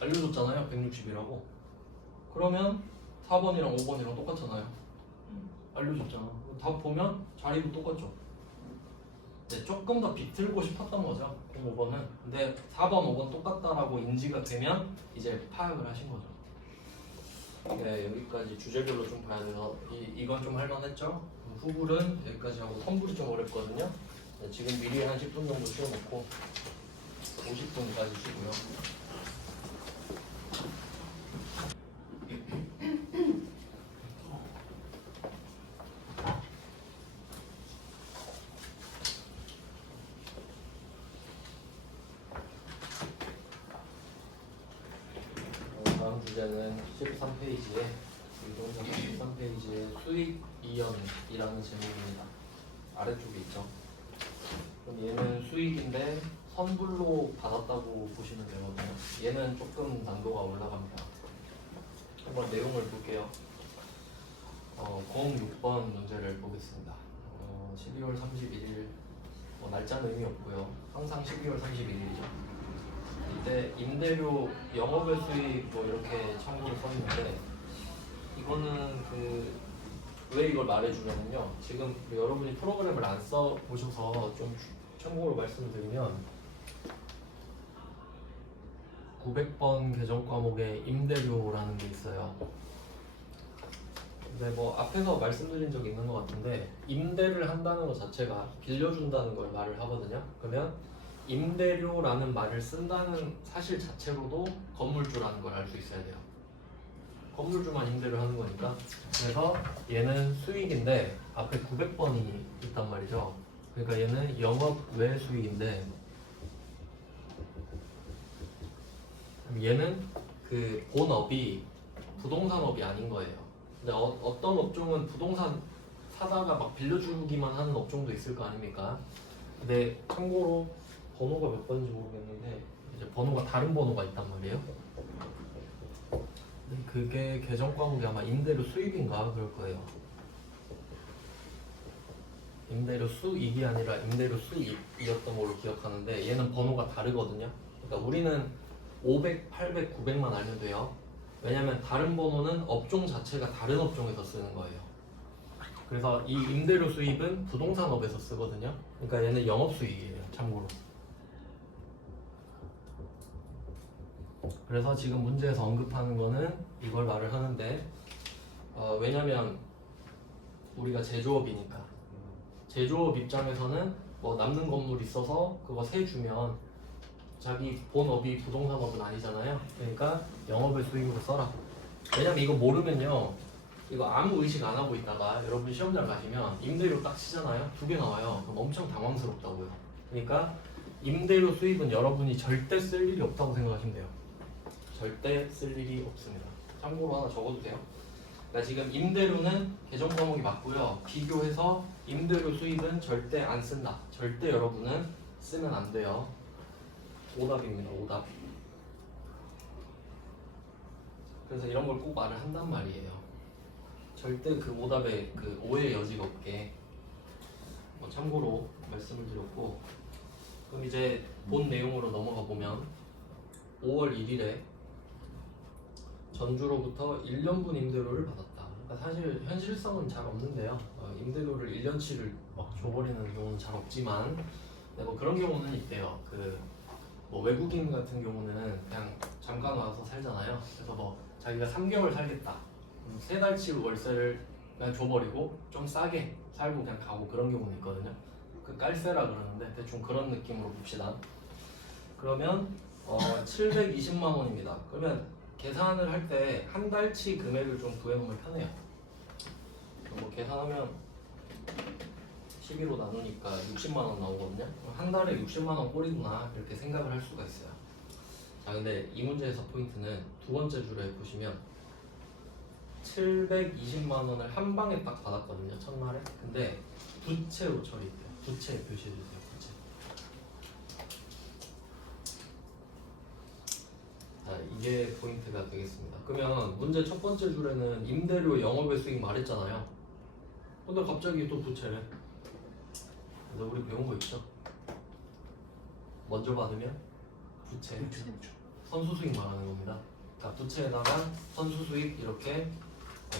알려줬잖아요. 160이라고. 그러면 4번이랑 5번이랑 똑같잖아요. 알려줬잖아. 답 보면 자리도 똑같죠. 네, 조금 더 비틀고 싶었던 거죠. 5번은. 근데 4번, 5번 똑같다라고 인지가 되면 이제 파악을 하신 거죠. 네, 여기까지 주제별로 좀 봐야 돼서 이건 좀 할만했죠? 후불은 여기까지 하고 선불이 좀 어렵거든요. 네, 지금 미리 한 10분 정도 쉬어놓고 50분까지 쉬고요. 다음 주제는 13페이지에 이동작 13페이지에 수익 이연이라는 제목입니다. 아래쪽에 있죠. 그럼 얘는 수익인데 선불로 받았다고 보시면 되거든요. 얘는 조금 난도가 올라갑니다. 한번 내용을 볼게요. 공 6번 문제를 보겠습니다. 12월 31일 날짜는 의미 없고요. 항상 12월 31일이죠. 이때 임대료 영업외 수익 이렇게 참고로 써 있는데 이거는 왜 이걸 말해주냐면요. 지금 여러분이 프로그램을 안 써 보셔서 좀 참고로 말씀드리면 900번 개정 과목에 임대료라는 게 있어요. 근데 앞에서 말씀드린 적이 있는 것 같은데 임대를 한다는 것 자체가 빌려준다는 걸 말을 하거든요. 그러면 임대료라는 말을 쓴다는 사실 자체로도 건물주라는 걸 알 수 있어야 돼요. 건물주만 임대를 하는 거니까. 그래서 얘는 수익인데 앞에 900번이 있단 말이죠. 그러니까 얘는 영업 외 수익인데 얘는 본업이 부동산업이 아닌 거예요. 근데 어떤 업종은 부동산 사다가 막 빌려주기만 하는 업종도 있을 거 아닙니까? 근데 참고로 번호가 몇 번인지 모르겠는데 이제 번호가 다른 번호가 있단 말이에요. 그게 개정 과목이 아마 임대료 수입인가 그럴 거예요. 임대료 수익이 아니라 임대료 수입이었던 걸로 기억하는데 얘는 번호가 다르거든요. 그러니까 우리는 500, 800, 900만 알면 돼요. 왜냐면 다른 번호는 업종 자체가 다른 업종에서 쓰는 거예요. 그래서 이 임대료 수입은 부동산업에서 쓰거든요. 그러니까 얘는 영업수익이에요. 참고로. 그래서 지금 문제에서 언급하는 거는 이걸 말을 하는데 왜냐면 우리가 제조업이니까 제조업 입장에서는 남는 건물 있어서 그거 세 주면 자기 본업이 부동산업은 아니잖아요. 그러니까 영업의 수익으로 써라. 왜냐면 이거 모르면요, 이거 아무 의식 안 하고 있다가 여러분 시험장 가시면 임대료 딱 치잖아요. 2개 나와요. 그럼 엄청 당황스럽다고요. 그러니까 임대료 수입은 여러분이 절대 쓸 일이 없다고 생각하시면 돼요. 절대 쓸 일이 없습니다. 참고로 하나 적어도 돼요. 그러니까 지금 임대료는 개정 과목이 맞고요. 비교해서 임대료 수입은 절대 안 쓴다. 절대 여러분은 쓰면 안 돼요. 오답입니다. 오답. 그래서 이런 걸 꼭 말을 한단 말이에요. 절대 그 오답에 오해 여지가 없게 참고로 말씀을 드렸고, 그럼 이제 본 내용으로 넘어가 보면 5월 1일에 전주로부터 1년분 임대료를 받았다. 그러니까 사실 현실성은 잘 없는데요. 임대료를 1년치를 막 줘버리는 경우는 잘 없지만, 그런 경우는 있대요. 외국인 같은 경우는 그냥 잠깐 와서 살잖아요. 그래서 자기가 3개월 살겠다. 3달치 월세를 그냥 줘버리고 좀 싸게 살고 그냥 가고 그런 경우는 있거든요. 깔세라 그러는데 대충 그런 느낌으로 봅시다. 그러면 720만 원입니다. 그러면 계산을 할 때 한 달치 금액을 좀 구해놓으면 편해요. 계산하면 12로 나누니까 60만 원 나오거든요. 한 달에 60만 원 꼴이구나 이렇게 생각을 할 수가 있어요. 자, 근데 이 문제에서 포인트는 두 번째 줄에 보시면 720만 원을 한 방에 딱 받았거든요. 첫날에. 근데 부채로 처리돼요. 부채 표시해 주세요. 부채. 자, 이게 포인트가 되겠습니다. 그러면 문제 첫 번째 줄에는 임대료 영업외 수익 말했잖아요. 근데 갑자기 또 부채래. 그래서 우리 배운 거 있죠? 먼저 받으면 부채, 선수 수익 말하는 겁니다. 자, 부채에다가 선수 수익 이렇게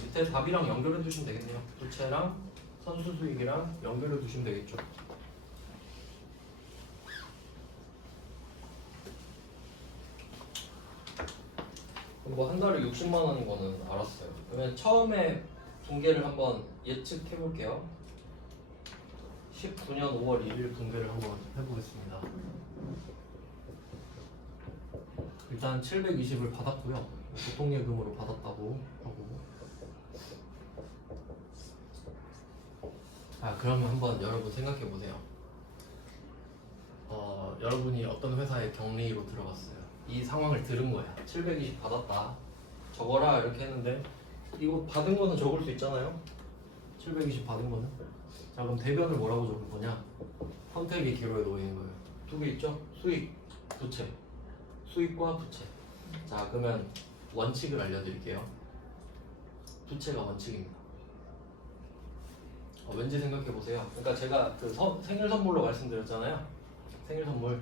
밑에 답이랑 연결해 두시면 되겠네요. 부채랑 선수 수익이랑 연결해 두시면 되겠죠. 뭐 한 달에 60만 원인 거는 알았어요. 그러면 처음에 분계를 한번 예측해 볼게요. 19년 5월 1일 분계를 한번 해보겠습니다. 일단 720을 받았고요. 보통예금으로 받았다고 하고. 자, 그러면 한번 여러분 생각해 보세요. 여러분이 어떤 회사에 격리로 들어갔어요. 이 상황을 들은 거야. 720 받았다. 적어라 이렇게 했는데 이거 받은 거는 적을 수 있잖아요. 720 받은 거는. 자, 그럼 대변을 뭐라고 적을 거냐? 선택의 기로에 놓이는 거예요. 두 개 있죠? 수익, 부채. 수익과 부채. 자, 그러면 원칙을 알려드릴게요. 부채가 원칙입니다. 왠지 생각해 보세요. 그러니까 제가 그 생일 선물로 말씀드렸잖아요. 생일 선물.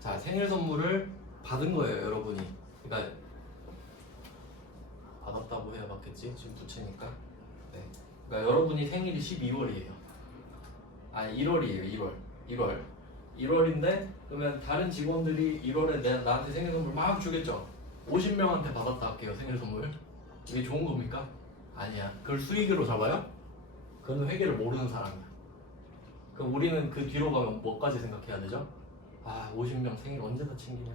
자, 생일 선물을 받은 거예요, 여러분이. 그러니까 받았다고 해야 맞겠지? 지금 부채니까. 네. 그러니까 여러분이 생일이 12월이에요. 아니 1월이에요. 1월. 1월인데 그러면 다른 직원들이 1월에 나한테 생일 선물 막 주겠죠. 50명한테 받았다 할게요. 생일 선물. 이게 좋은 겁니까? 아니야. 그걸 수익으로 잡아요? 그건 회계를 모르는 사람이야. 그럼 우리는 그 뒤로 가면 뭐까지 생각해야 되죠? 50명 생일 언제 다 챙기냐.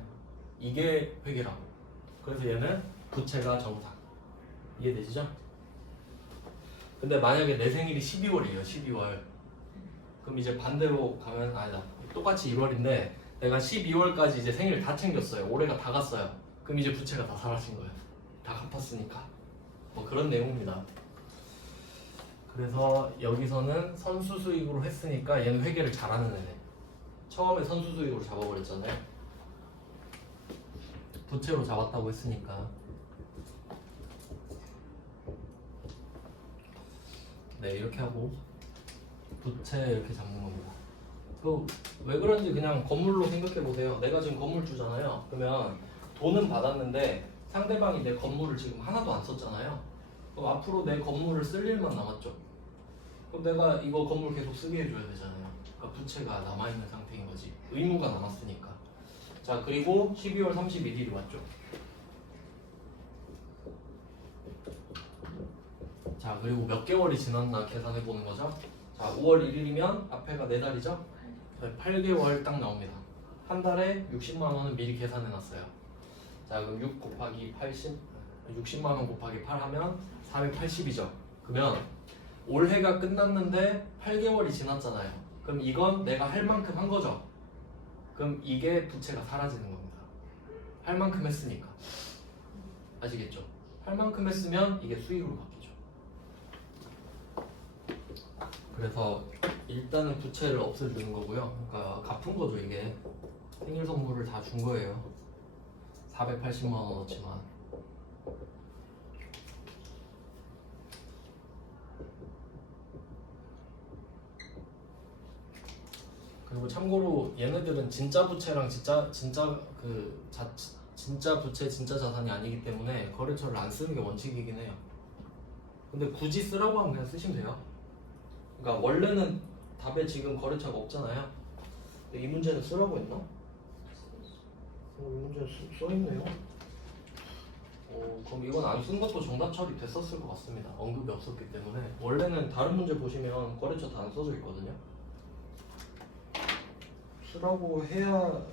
이게 회계라고. 그래서 얘는 부채가 정상. 이해되시죠? 근데 만약에 내 생일이 12월이에요. 12월. 그럼 이제 반대로 가면 아니다. 똑같이 1월인데 내가 12월까지 이제 생일 다 챙겼어요. 올해가 다 갔어요. 그럼 이제 부채가 다 사라진 거예요. 다 갚았으니까. 뭐 그런 내용입니다. 그래서 여기서는 선수 수익으로 했으니까 얘는 회계를 잘하는 애네. 처음에 선수 수익으로 잡아버렸잖아요. 부채로 잡았다고 했으니까. 네, 이렇게 하고 부채 이렇게 잡는 겁니다. 왜 그런지 그냥 건물로 생각해 보세요. 내가 지금 건물주잖아요. 그러면 돈은 받았는데 상대방이 내 건물을 지금 하나도 안 썼잖아요. 그럼 앞으로 내 건물을 쓸 일만 남았죠. 그럼 내가 이거 건물 계속 쓰게 해줘야 되잖아요. 그러니까 부채가 남아있는 상태인 거지. 의무가 남았으니까. 자, 그리고 12월 31일이 왔죠. 자, 그리고 몇 개월이 지났나 계산해 보는 거죠. 자, 5월 1일이면 앞에가 4달이죠. 8개월 딱 나옵니다. 한 달에 60만 원은 미리 계산해 놨어요. 자, 그럼 6 곱하기 80, 60만 원 곱하기 8 하면 480이죠. 그러면 올해가 끝났는데 8개월이 지났잖아요. 그럼 이건 내가 할 만큼 한 거죠. 그럼 이게 부채가 사라지는 겁니다. 할 만큼 했으니까. 아시겠죠? 할 만큼 했으면 이게 수익으로 바뀌죠. 그래서 일단은 부채를 없애주는 거고요. 그러니까 갚은 거죠. 이게 생일 선물을 다 준 거예요. 480만 원어치만. 그리고 참고로 얘네들은 진짜 부채랑 진짜 부채 진짜 자산이 아니기 때문에 거래처를 안 쓰는 게 원칙이긴 해요. 근데 굳이 쓰라고 하면 그냥 쓰시면 돼요. 그러니까 원래는 답에 지금 거래처가 없잖아요. 근데 이 문제는 쓰라고 했나? 이 문제는 써있네요. 그럼 이건 안 쓴 것도 정답 처리 됐었을 것 같습니다. 언급이 없었기 때문에. 원래는 다른 문제 보시면 거래처 다 안 써져 있거든요. 쓰라고 해야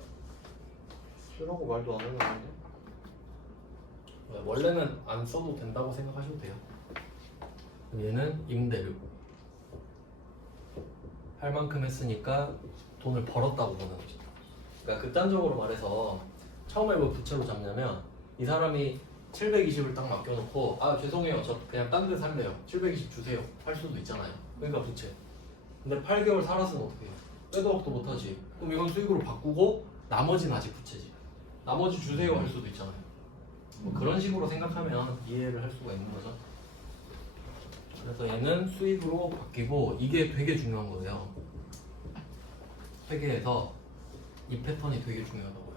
쓰라고 말도 안 하는 건데. 원래는 안 써도 된다고 생각하셔도 돼요. 얘는 임대료. 할 만큼 했으니까 돈을 벌었다고 보는 거죠. 그러니까 극단적으로 말해서 처음에 왜 부채로 잡냐면 이 사람이 720을 딱 맡겨놓고 아 죄송해요 저 그냥 딴 데 살래요 720 주세요 할 수도 있잖아요. 그러니까 부채. 근데 8개월 살았으면 어떻게 해요? 빼도 박도 못하지. 그럼 이건 수익으로 바꾸고 나머지는 아직 부채지. 나머지 주세요 할 수도 있잖아요. 뭐 그런 식으로 생각하면 이해를 할 수가 있는 거죠. 그래서 얘는 수익으로 바뀌고 이게 되게 중요한 거예요. 회계에서 이 패턴이 되게 중요하다고요.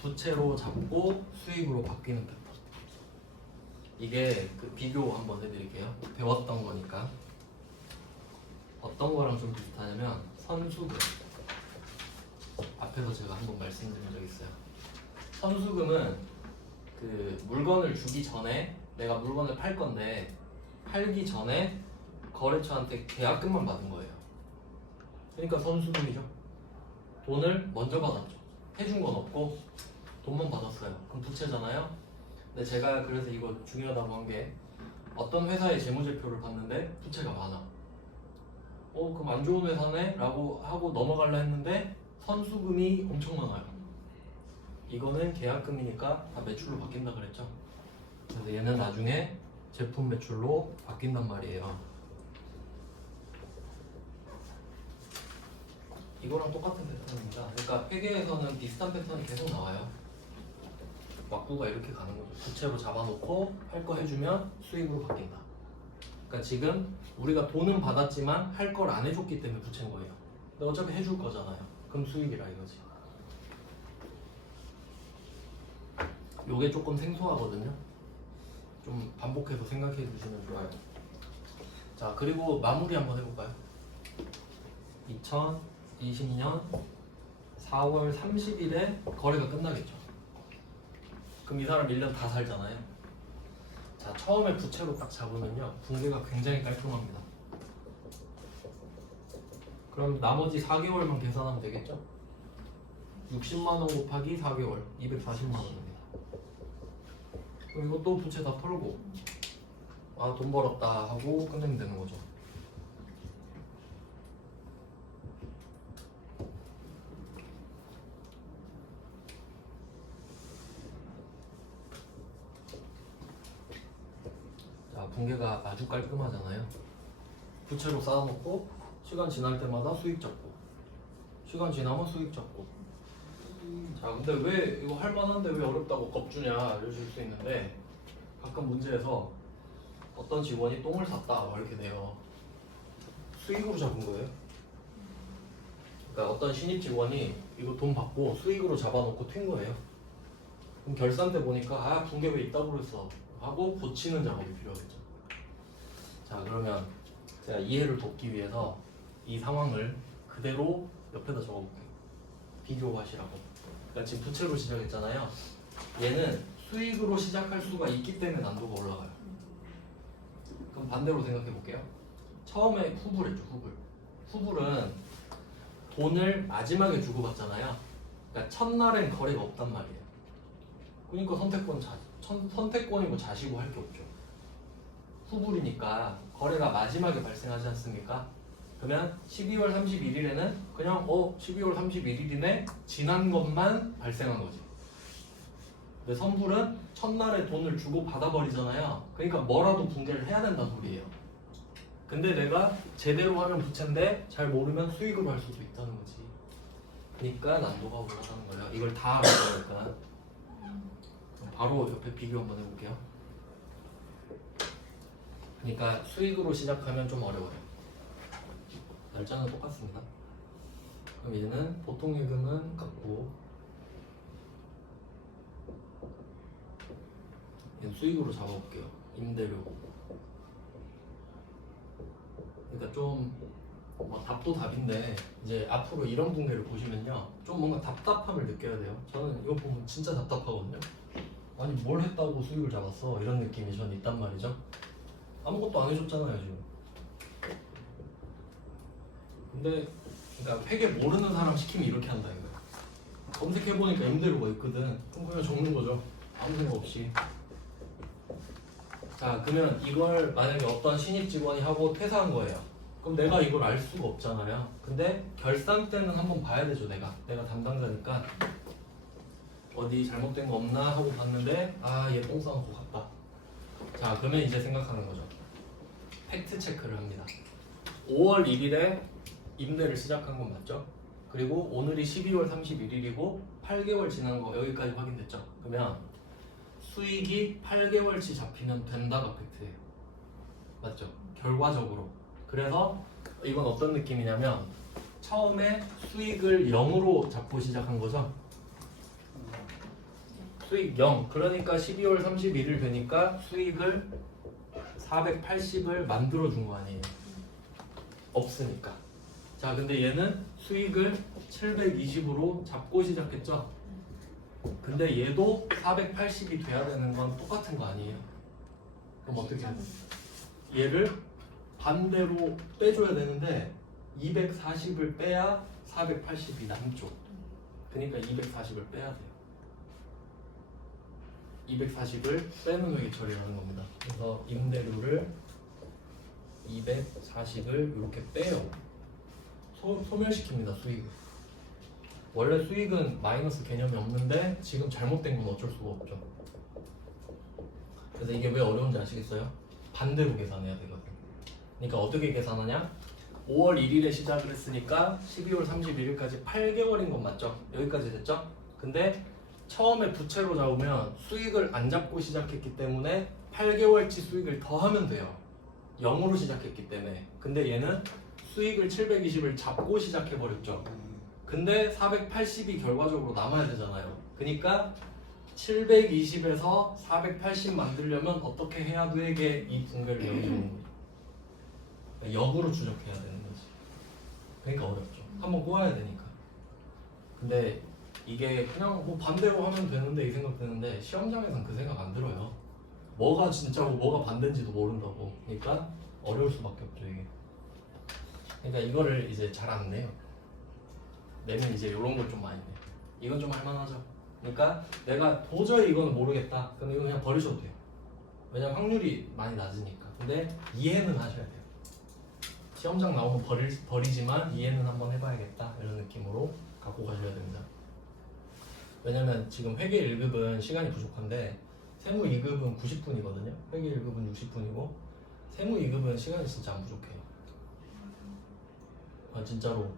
부채로 잡고 수익으로 바뀌는 패턴. 이게 그 비교 한번 해드릴게요. 배웠던 거니까. 어떤 거랑 좀 비슷하냐면 선수금. 앞에서 제가 한번 말씀드린 적 있어요. 선수금은 그 물건을 주기 전에 내가 물건을 팔 건데 팔기 전에 거래처한테 계약금만 받은 거예요. 그러니까 선수금이죠. 돈을 먼저 받았죠. 해준 건 없고 돈만 받았어요. 그럼 부채잖아요. 근데 제가 그래서 이거 중요하다고 한 게 어떤 회사의 재무제표를 봤는데 부채가 많아. 그럼 안 좋은 회사네? 라고 하고 넘어가려 했는데 선수금이 엄청 많아요. 이거는 계약금이니까 다 매출로 바뀐다 그랬죠. 그래서 얘는 나중에 제품 매출로 바뀐단 말이에요. 이거랑 똑같은 패턴입니다. 그러니까 회계에서는 비슷한 패턴이 계속 나와요. 왁구가 이렇게 가는 거죠. 부채로 잡아놓고 할 거 해주면 수익으로 바뀐다. 그러니까 지금 우리가 돈은 받았지만 할 걸 안 해줬기 때문에 부채인 거예요. 근데 어차피 해줄 거잖아요. 그럼 수익이라 이거지. 요게 조금 생소하거든요. 좀 반복해서 생각해 주시면 좋아요. 자, 그리고 마무리 한번 해볼까요? 2020년 4월 30일에 거래가 끝나겠죠. 그럼 이 사람 1년 다 살잖아요. 자, 처음에 부채로 딱 잡으면요 붕괴가 굉장히 깔끔합니다. 그럼 나머지 4개월만 계산하면 되겠죠? 60만원 곱하기 4개월 240만원입니다. 그럼 이것도 부채 다 털고 아 돈 벌었다 하고 끝내면 되는 거죠. 자, 붕괴가 아주 깔끔하잖아요. 부채로 쌓아놓고 시간 지날 때마다 수익 잡고 시간 지나면 수익 잡고. 자, 근데 왜 이거 할만한데 왜 어렵다고 겁주냐 이러실 수 있는데 가끔 문제에서 어떤 직원이 똥을 샀다 막 이렇게 돼요. 수익으로 잡은 거예요. 그러니까 어떤 신입 직원이 이거 돈 받고 수익으로 잡아놓고 튄 거예요. 그럼 결산 때 보니까 아 붕괴 왜 있다고 그랬어 하고 고치는 작업이 필요하겠죠. 자, 그러면 제가 이해를 돕기 위해서 이 상황을 그대로 옆에다 적어볼게요. 비교하시라고. 그러니까 지금 부채로 시작했잖아요. 얘는 수익으로 시작할 수가 있기 때문에 난도가 올라가요. 그럼 반대로 생각해 볼게요. 처음에 후불했죠. 후불은 돈을 마지막에 주고받잖아요. 그러니까 첫날엔 거래가 없단 말이에요. 그러니까 선택권이고 자시고 할 게 없죠. 후불이니까 거래가 마지막에 발생하지 않습니까? 그러면 12월 31일에는 그냥 12월 31일이네 지난 것만 발생한 거지. 근데 선불은 첫날에 돈을 주고 받아버리잖아요. 그러니까 뭐라도 붕괴를 해야 된다는 소리예요. 근데 내가 제대로 하는 부채인데 잘 모르면 수익으로 할 수도 있다는 거지. 그러니까 난도가 올라가는 거예요. 이걸 다 알아보니까 바로 옆에 비교 한번 해볼게요. 그러니까 수익으로 시작하면 좀 어려워요. 날짜는 똑같습니다. 그럼 얘는 보통 예금은 같고 얘는 수익으로 잡아볼게요. 임대료. 그러니까 좀 뭐 답도 답인데 이제 앞으로 이런 붕괴를 보시면요 좀 뭔가 답답함을 느껴야 돼요. 저는 이거 보면 진짜 답답하거든요. 아니 뭘 했다고 수익을 잡았어 이런 느낌이 전 있단 말이죠. 아무것도 안 해줬잖아요 지금. 근데 그러니까 회계 모르는 사람 시키면 이렇게 한다 이거야. 검색해보니까 임대료가 있거든. 그럼 그냥 적는 거죠. 아무 생각 없이. 자, 그러면 이걸 만약에 어떤 신입 직원이 하고 퇴사한 거예요. 그럼 내가 이걸 알 수가 없잖아요. 근데 결산 때는 한번 봐야 되죠. 내가 담당자니까. 어디 잘못된 거 없나 하고 봤는데 얘 똥 싸는 거 같다. 자, 그러면 이제 생각하는 거죠. 팩트 체크를 합니다. 5월 1일에 임대를 시작한 건 맞죠? 그리고 오늘이 12월 31일이고 8개월 지난 거 여기까지 확인됐죠? 그러면 수익이 8개월치 잡히면 된다가 팩트예요. 맞죠? 결과적으로. 그래서 이건 어떤 느낌이냐면 처음에 수익을 0으로 잡고 시작한 거죠? 수익 0. 그러니까 12월 31일 되니까 수익을 480을 만들어 준 거 아니에요? 없으니까. 자, 근데 얘는 수익을 720으로 잡고 시작했죠? 근데 얘도 480이 돼야 되는 건 똑같은 거 아니에요? 그럼 어떻게 해야 돼? 얘를 반대로 빼줘야 되는데 240을 빼야 480이 남죠. 그러니까 240을 빼야 돼요. 240을 빼는 회계 처리라는 겁니다. 그래서 임대료를 240을 이렇게 빼요. 소멸시킵니다. 수익을. 원래 수익은 마이너스 개념이 없는데 지금 잘못된 건 어쩔 수가 없죠. 그래서 이게 왜 어려운지 아시겠어요? 반대로 계산해야 되거든요. 그러니까 어떻게 계산하냐? 5월 1일에 시작을 했으니까 12월 31일까지 8개월인 건 맞죠? 여기까지 됐죠? 근데 처음에 부채로 잡으면 수익을 안 잡고 시작했기 때문에 8개월치 수익을 더하면 돼요. 0으로 시작했기 때문에. 근데 얘는 수익을 720을 잡고 시작해버렸죠. 근데 480이 결과적으로 남아야 되잖아요. 그러니까 720에서 480 만들려면 어떻게 해야 되게 이 분배를 여기주는 거예요. 역으로 추적해야 되는 거지. 그러니까 어렵죠. 한번 꼬아야 되니까. 근데 이게 그냥 뭐 반대로 하면 되는데 이 생각 드는데 시험장에선 그 생각 안 들어요. 뭐가 진짜고 뭐가 반대인지도 모른다고. 그러니까 어려울 수밖에 없죠 이게. 그러니까 이거를 이제 잘 안 내요. 내면 이제 이런 걸 좀 많이 내. 이건 좀 할만하죠. 그러니까 내가 도저히 이건 모르겠다. 그럼 이거 그냥 버리셔도 돼요. 왜냐면 확률이 많이 낮으니까. 근데 이해는 하셔야 돼요. 시험장 나오면 버리지만 이해는 한번 해봐야겠다 이런 느낌으로 갖고 가셔야 됩니다. 왜냐면 지금 회계 1급은 시간이 부족한데 세무 2급은 90분이거든요. 회계 1급은 60분이고 세무 2급은 시간이 진짜 안 부족해요. 진짜로.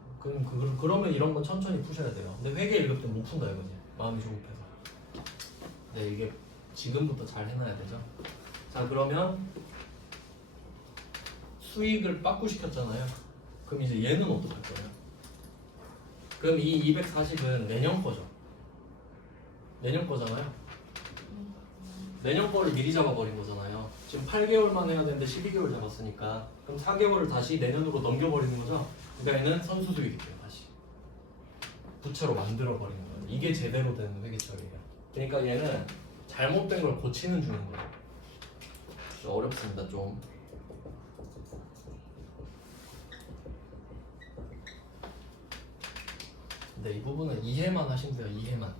그러면 이런 건 천천히 푸셔야 돼요. 근데 회계 1급 때 못 푼다 이거지. 마음이 조급해서. 네, 이게 지금부터 잘 해놔야 되죠. 자, 그러면 수익을 빠꾸시켰잖아요. 그럼 이제 얘는 어떡할 거예요? 그럼 이 240은 내년 거죠. 내년 거잖아요. 내년 거를 미리 잡아버린 거잖아요. 지금 8개월만 해야 되는데 12개월 잡았으니까 그럼 4개월을 다시 내년으로 넘겨버리는 거죠. 그러니까 얘는 선수 수익이 돼요. 다시 부채로 만들어버리는 거예요. 이게 제대로 된 회계처리예요. 그러니까 얘는 잘못된 걸 고치는 중인 거예요. 좀 어렵습니다. 좀. 근데 이 부분은 이해만 하시면 돼요. 이해만.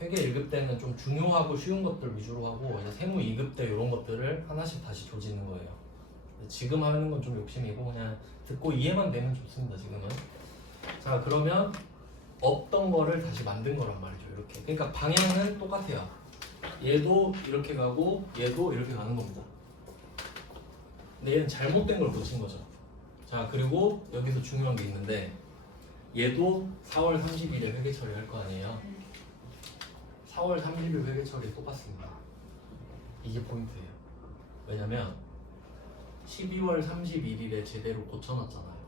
회계 1급 때는 좀 중요하고 쉬운 것들 위주로 하고 이제 세무 2급 때 이런 것들을 하나씩 다시 조지는 거예요. 지금 하는 건 좀 욕심이고 그냥 듣고 이해만 되면 좋습니다. 지금은. 자, 그러면 없던 거를 다시 만든 거란 말이죠. 이렇게. 그러니까 방향은 똑같아요. 얘도 이렇게 가고 얘도 이렇게 가는 겁니다. 근데 얘는 잘못된 걸 고친 거죠. 자, 그리고 여기서 중요한 게 있는데 얘도 4월 30일에 회계 처리할 거 아니에요. 4월 30일 회계 처리 똑같습니다. 이게 포인트예요. 왜냐면 12월 31일에 제대로 고쳐놨잖아요.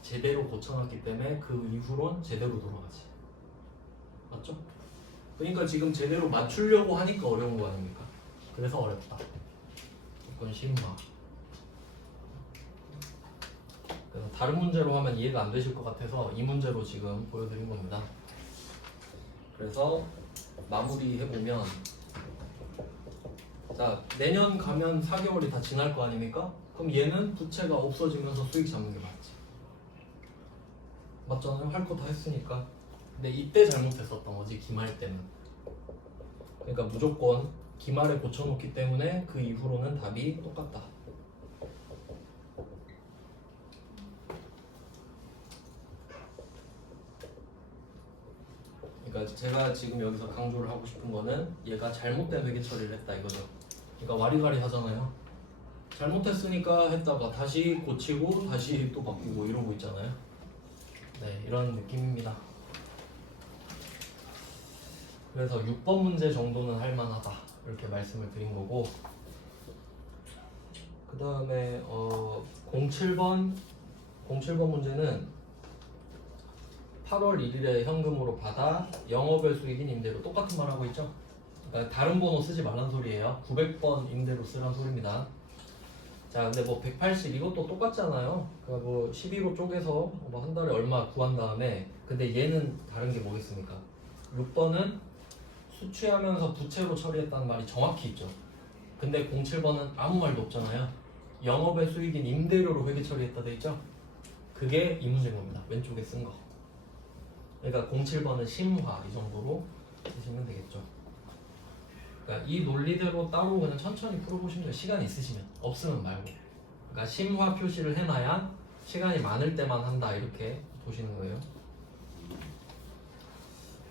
제대로 고쳐놨기 때문에 그 이후론 제대로 돌아가지. 맞죠? 그러니까 지금 제대로 맞추려고 하니까 어려운 거 아닙니까? 그래서 어렵다. 이건 신마. 다른 문제로 하면 이해가 안 되실 것 같아서 이 문제로 지금 보여드린 겁니다. 그래서 마무리 해보면, 자, 내년 가면 4개월이 다 지날 거 아닙니까? 그럼 얘는 부채가 없어지면서 수익 잡는 게 맞지. 맞잖아요? 할 거 다 했으니까. 근데 이때 잘못했었던 거지, 기말 때는. 그러니까 무조건 기말에 고쳐놓기 때문에 그 이후로는 답이 똑같다. 제가 지금 여기서 강조를 하고 싶은 거는 얘가 잘못된 회계 처리를 했다 이거죠. 그러니까 와리가리 하잖아요. 잘못했으니까 했다가 다시 고치고 다시 또 바꾸고 이러고 있잖아요. 네, 이런 느낌입니다. 그래서 6번 문제 정도는 할만하다 이렇게 말씀을 드린 거고, 그 다음에 07번 문제는 8월 1일에 현금으로 받아 영업외 수익인 임대료 똑같은 말 하고 있죠. 그러니까 다른 번호 쓰지 말란 소리예요. 900번 임대로 쓰란 소리입니다. 자, 근데 뭐 180 이것도 똑같잖아요. 그러니까 뭐 12로 쪼개서 뭐 한 달에 얼마 구한 다음에, 근데 얘는 다른 게 뭐겠습니까? 6번은 수취하면서 부채로 처리했다는 말이 정확히 있죠. 근데 07번은 아무 말도 없잖아요. 영업의 수익인 임대료로 회계 처리했다 돼 있죠. 그게 이 문제인 겁니다. 왼쪽에 쓴 거. 그러니까 07번은 심화 이 정도로 쓰시면 되겠죠. 그러니까 이 논리대로 따로 그냥 천천히 풀어보시면 돼요. 시간이 있으시면. 없으면 말고. 그러니까 심화 표시를 해놔야 시간이 많을 때만 한다 이렇게 보시는 거예요.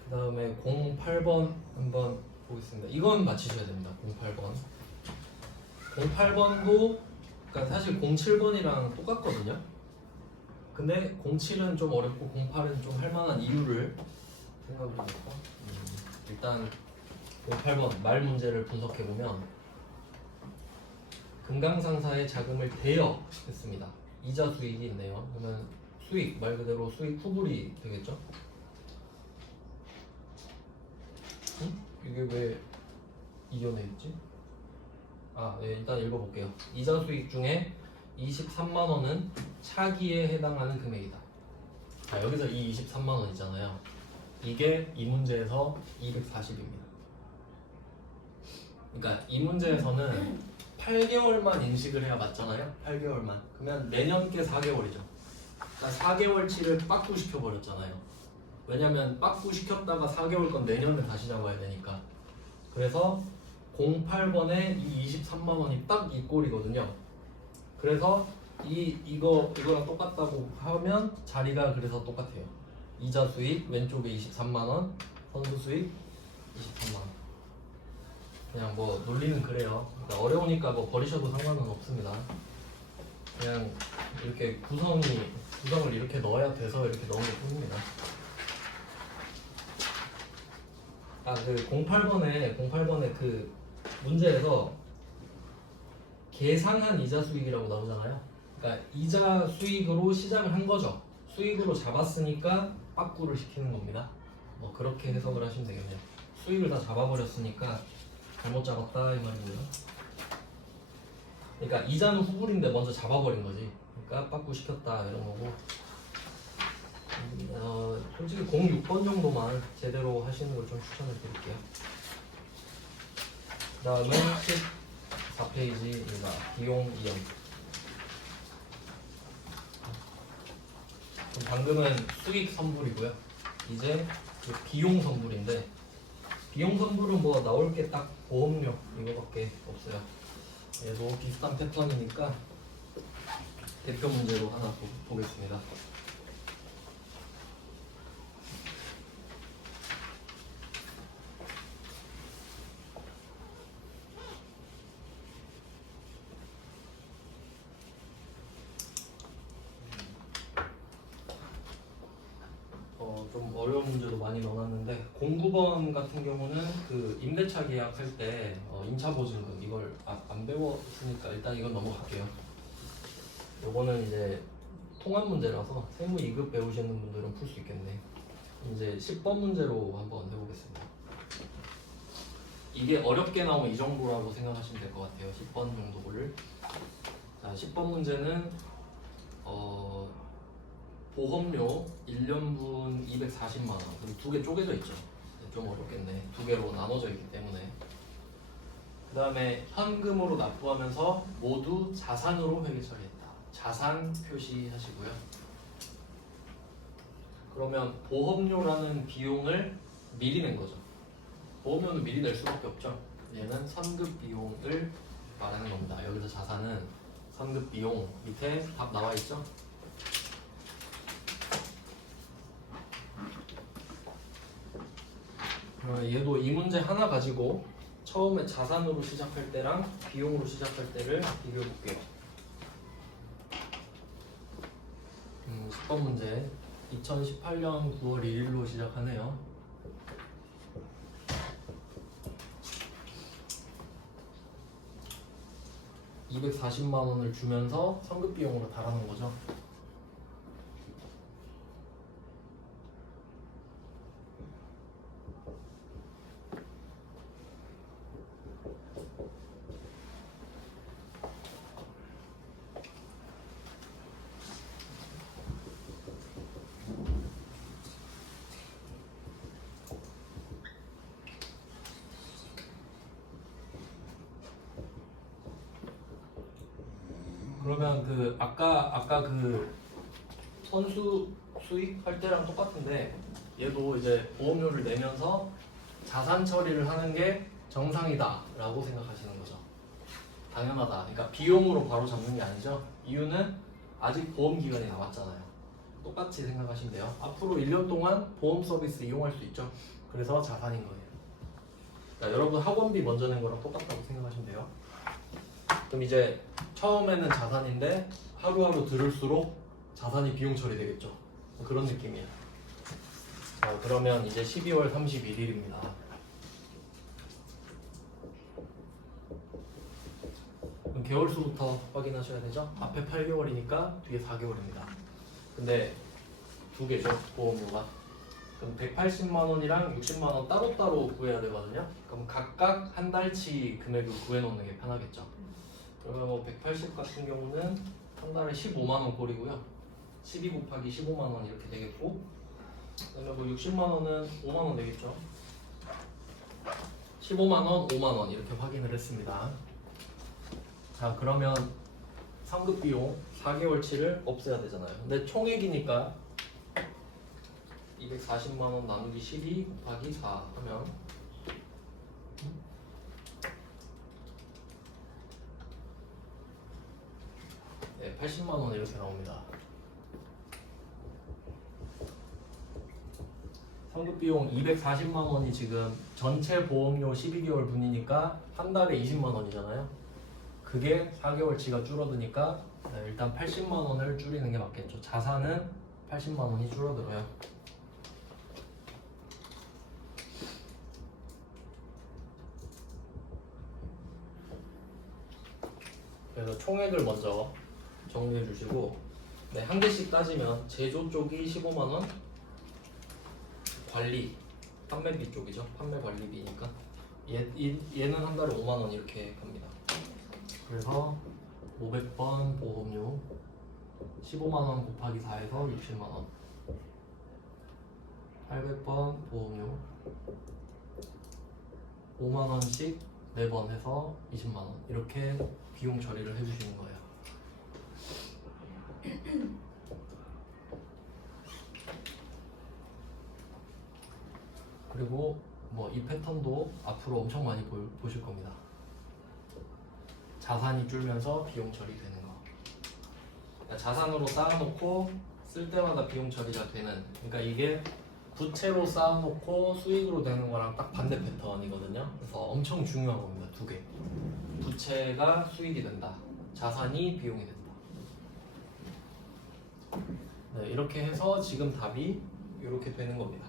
그 다음에 08번 한번 보겠습니다. 이건 맞히셔야 됩니다. 08번. 08번도 그러니까 사실 07번이랑 똑같거든요. 근데 07은 좀 어렵고 08은 좀 할만한 이유를 생각을 해볼까? 일단 08번 말 문제를 분석해보면 금강상사의 자금을 대여했습니다. 이자 수익이 있네요. 그러면 수익 말 그대로 수익 후불이 되겠죠? 응? 이게 왜 이전에 있지? 네, 일단 읽어볼게요. 이자 수익 중에 23만 원은 차기에 해당하는 금액이다. 여기서 이 23만 원 있잖아요. 이게 이 문제에서 240입니다. 그러니까 이 문제에서는 8개월만 인식을 해야 맞잖아요. 8개월만. 그러면 내년께 4개월이죠. 그러니까 4개월치를 빠꾸 시켜버렸잖아요. 왜냐면 빠꾸 시켰다가 4개월 건 내년에 다시 잡아야 되니까. 그래서 08번에 이 23만 원이 딱 이 꼴이거든요. 그래서 이거랑 똑같다고 하면 자리가 그래서 똑같아요. 이자 수익 왼쪽에 23만 원, 선수 수익 23만 원. 그냥 뭐 논리는 그래요. 그러니까 어려우니까 뭐 버리셔도 상관은 없습니다. 그냥 이렇게 구성을 이렇게 넣어야 돼서 이렇게 넣은 것 뿐입니다. 그 08번에 그 문제에서 계상한 이자 수익이라고 나오잖아요. 그러니까 이자 수익으로 시작을 한 거죠. 수익으로 잡았으니까 빠꾸를 시키는 겁니다. 뭐 그렇게 해석을 하시면 되겠네요. 수익을 다 잡아버렸으니까 잘못 잡았다 이 말이고요. 그러니까 이자는 후불인데 먼저 잡아버린 거지. 그러니까 빠꾸 시켰다 이런 거고. 솔직히 06번 정도만 제대로 하시는 걸 좀 추천해 드릴게요. 그 다음에 14페이지입니다. 비용 이연. 방금은 수익 선불이고요. 이제 그 비용 선불인데, 비용 선불은 뭐 나올 게 딱 보험료 이거밖에 없어요. 얘도 비슷한 패턴이니까 대표 문제로 하나 보겠습니다. 좀 어려운 문제도 많이 넣어놨는데 09번 같은 경우는 그 임대차 계약할 때 임차보증금 이걸 안 배웠으니까 일단 이건 넘어갈게요. 요거는 이제 통합 문제라서 세무 2급 배우시는 분들은 풀 수 있겠네. 이제 10번 문제로 한번 해보겠습니다. 이게 어렵게 나오면 이 정도라고 생각하시면 될 것 같아요. 10번 정도를. 자, 10번 문제는 보험료 1년분 240만 원. 그럼 두 개 쪼개져 있죠. 좀 어렵겠네. 두 개로 나눠져 있기 때문에. 그 다음에 현금으로 납부하면서 모두 자산으로 회계 처리했다. 자산 표시하시고요. 그러면 보험료라는 비용을 미리 낸 거죠. 보험료는 미리 낼 수밖에 없죠. 얘는 선급 비용을 말하는 겁니다. 여기서 자산은 선급 비용 밑에 답 나와 있죠. 얘도 이 문제 하나 가지고 처음에 자산으로 시작할 때랑 비용으로 시작할 때를 비교해 볼게요. 10번 문제 2018년 9월 1일로 시작하네요. (240만 원을) 주면서 성급 비용으로 달하는 거죠. 그러면 그 아까 그 선수 수익 할 때랑 똑같은데 얘도 이제 보험료를 내면서 자산 처리를 하는 게 정상이다라고 생각하시는 거죠. 당연하다. 그러니까 비용으로 바로 잡는 게 아니죠. 이유는 아직 보험 기간이 남았잖아요. 똑같이 생각하시면 돼요. 앞으로 1년 동안 보험 서비스 이용할 수 있죠. 그래서 자산인 거예요. 그러니까 여러분 학원비 먼저 낸 거랑 똑같다고 생각하시면 돼요. 그럼 이제 처음에는 자산인데 하루하루 들을수록 자산이 비용 처리되겠죠. 그런 느낌이에요. 자, 그러면 이제 12월 31일입니다. 그럼 개월수부터 확인하셔야 되죠. 앞에 8개월이니까 뒤에 4개월입니다. 근데 두 개죠, 보험료가. 그럼 180만 원이랑 60만 원 따로따로 구해야 되거든요. 그럼 각각 한 달치 금액을 구해놓는 게 편하겠죠. 그러면 뭐 180 같은 경우는 한 달에 15만 원 꼴이고요. 12 곱하기 15만 원 이렇게 되겠고, 그다음에 뭐 60만 원은 5만 원 되겠죠. 15만 원, 5만 원 이렇게 확인을 했습니다. 자, 그러면 상급 비용 4개월치를 없애야 되잖아요. 근데 총액이니까 240만 원 나누기 12 곱하기 4 하면 네, 80만 원 이렇게 나옵니다. 상급 비용 240만 원이 지금 전체 보험료 12개월 분이니까 한 달에 20만 원이잖아요. 그게 4개월치가 줄어드니까 일단 80만 원을 줄이는 게 맞겠죠. 자산은 80만 원이 줄어들어요. 그래서 총액을 먼저 정리해 주시고, 네, 한 개씩 따지면 제조 쪽이 15만 원, 관리, 판매비 쪽이죠. 판매 관리비니까 얘는 한 달에 5만 원 이렇게 갑니다. 그래서 500번 보험료 15만 원 곱하기 4에서 60만 원, 800번 보험료 5만 원씩 매번 해서 20만 원 이렇게 비용 처리를 해주시는 거예요. 그리고 뭐 이 패턴도 앞으로 엄청 많이 보실 겁니다. 자산이 줄면서 비용 처리되는 거. 그러니까 자산으로 쌓아놓고 쓸 때마다 비용 처리가 되는. 그러니까 이게 부채로 쌓아놓고 수익으로 되는 거랑 딱 반대 패턴이거든요. 그래서 엄청 중요한 겁니다. 두 개. 부채가 수익이 된다. 자산이 비용이 된다. 네, 이렇게 해서 지금 답이 이렇게 되는 겁니다.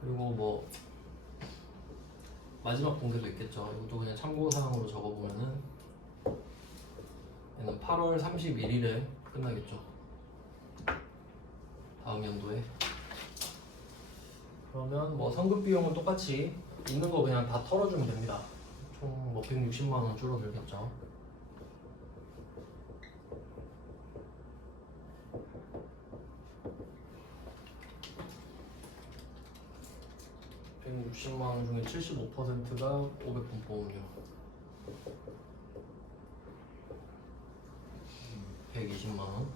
그리고 뭐 마지막 공개도 있겠죠. 이것도 그냥 참고사항으로 적어보면은 얘는 8월 31일에 끝나겠죠. 다음 연도에. 그러면 뭐 성급 비용은 똑같이 있는 거 그냥 다 털어주면 됩니다. 총 뭐 160만 원 줄어들겠죠. (160만 원) 중에 75%가 500번 보험료, 120만 원.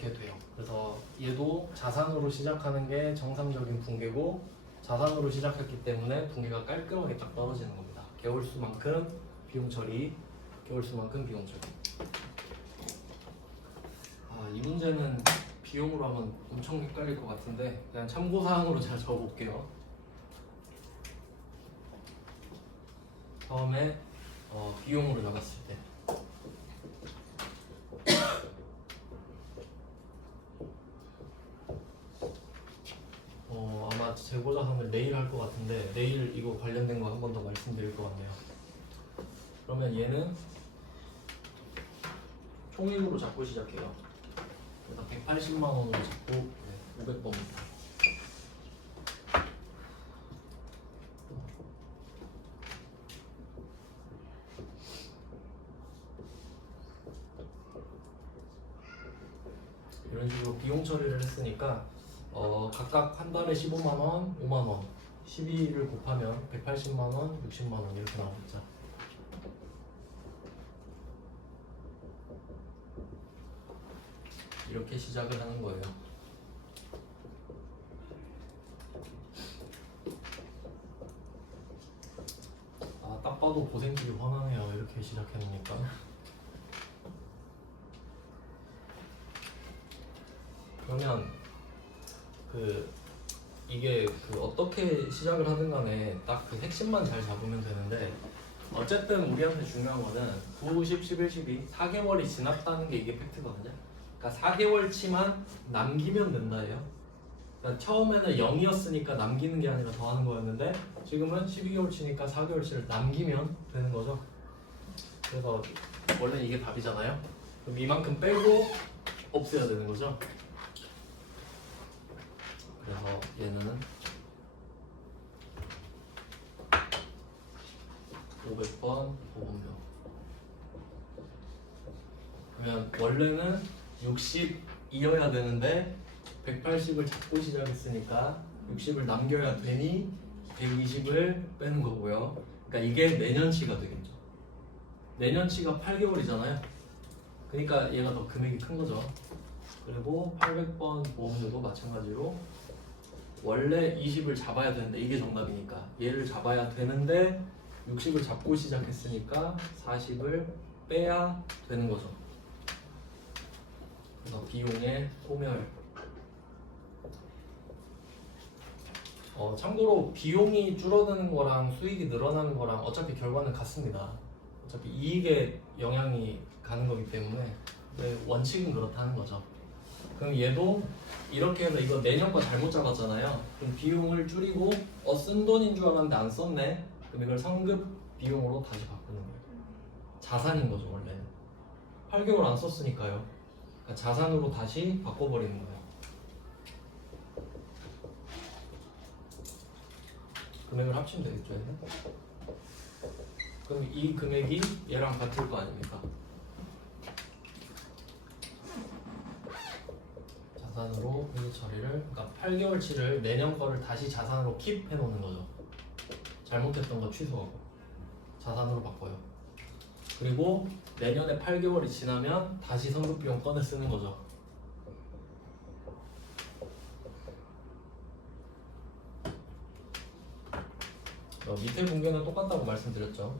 이렇게 돼요. 그래서 얘도 자산으로 시작하는 게 정상적인 붕괴고 자산으로 시작했기 때문에 붕괴가 깔끔하게 딱 떨어지는 겁니다. 개월수만큼 비용 처리, 개월수만큼 비용 처리. 이 문제는 비용으로 하면 엄청 헷갈릴 것 같은데 그냥 참고사항으로 제가 적어볼게요. 처음에 비용으로 적었을 때 아마 재고자산을 내일 할 것 같은데 내일 이거 관련된 거 한 번 더 말씀드릴 것 같네요. 그러면 얘는 총액으로 잡고 시작해요. 일단 180만 원으로 잡고 500번입니다. 이런 식으로 비용 처리를 했으니까 각각 한 달에 15만 원, 5만 원, 12를 곱하면 180만 원, 60만 원 이렇게 나오겠죠. 이렇게 시작을 하는 거예요. 딱 봐도 고생길이 훤하네요. 이렇게 시작해놓으니까. 그러면 이게 어떻게 시작을 하든 간에 딱 그 핵심만 잘 잡으면 되는데 어쨌든 우리한테 중요한 거는 9, 10, 11, 12 4개월이 지났다는 게 이게 팩트거든요. 그러니까 4개월치만 남기면 된다예요. 그러니까 처음에는 0이었으니까 남기는 게 아니라 더하는 거였는데 지금은 12개월치니까 4개월치를 남기면 되는 거죠. 그래서 원래 이게 답이잖아요. 그럼 이만큼 빼고 없애야 되는 거죠. 그래서 얘는 500번 보분표. 그러면 원래는 60이어야 되는데 180을 잡고 시작했으니까 60을 남겨야 되니 120을 빼는 거고요. 그러니까 이게 내년치가 되겠죠. 내년치가 8개월이잖아요. 그러니까 얘가 더 금액이 큰 거죠. 그리고 800번 보험료도 마찬가지로 원래 20을 잡아야 되는데 이게 정답이니까 얘를 잡아야 되는데 60을 잡고 시작했으니까 40을 빼야 되는 거죠. 그래서 비용의 소멸. 참고로 비용이 줄어드는 거랑 수익이 늘어나는 거랑 어차피 결과는 같습니다. 어차피 이익에 영향이 가는 거기 때문에 원칙은 그렇다는 거죠. 그럼 얘도 이렇게 해서 이거 내년 거 잘못 잡았잖아요. 그럼 비용을 줄이고 쓴 돈인 줄 알았는데 안 썼네. 그럼 이걸 성급 비용으로 다시 바꾸는 거예요. 자산인 거죠 원래는. 8개월 안 썼으니까요. 그러니까 자산으로 다시 바꿔버리는 거예요. 금액을 합치면 되겠죠 얘는? 그럼 이 금액이 얘랑 같을 거 아닙니까? 자산으로 회계 처리를, 그러니까 8개월치를 내년 거를 다시 자산으로 킵 해놓는 거죠. 잘못했던 거 취소하고 자산으로 바꿔요. 그리고 내년에 8개월이 지나면 다시 성급비용 꺼내 쓰는 거죠. 밑에 붕괴는 똑같다고 말씀드렸죠.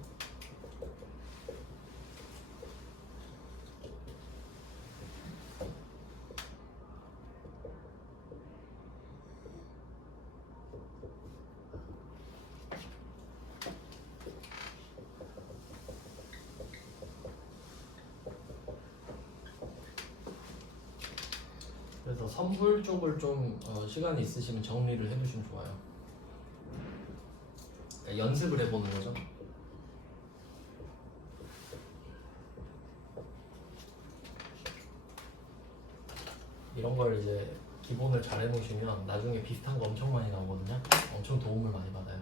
그래서 선불 쪽을 좀 시간이 있으시면 정리를 해두시면 좋아요. 그러니까 연습을 해보는 거죠. 이런 걸 이제 기본을 잘 해놓으시면 나중에 비슷한 거 엄청 많이 나오거든요. 엄청 도움을 많이 받아요.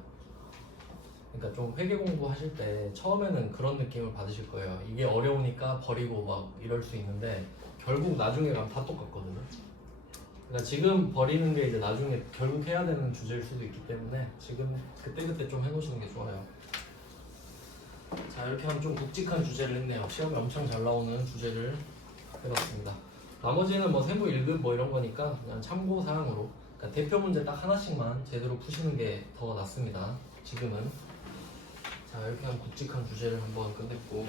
그러니까 좀 회계 공부하실 때 처음에는 그런 느낌을 받으실 거예요. 이게 어려우니까 버리고 막 이럴 수 있는데 결국 나중에 가면 다 똑같거든요. 그러니까 지금 버리는 게 이제 나중에 결국 해야 되는 주제일 수도 있기 때문에 지금 그때그때 좀 해놓으시는 게 좋아요. 자, 이렇게 하면 좀 굵직한 주제를 했네요. 시험에 엄청 잘 나오는 주제를 해봤습니다. 나머지는 뭐 세무 1급 뭐 이런 거니까 그냥 참고 사항으로, 그러니까 대표 문제 딱 하나씩만 제대로 푸시는 게 더 낫습니다. 지금은. 자, 이렇게 하면 굵직한 주제를 한번 끝냈고,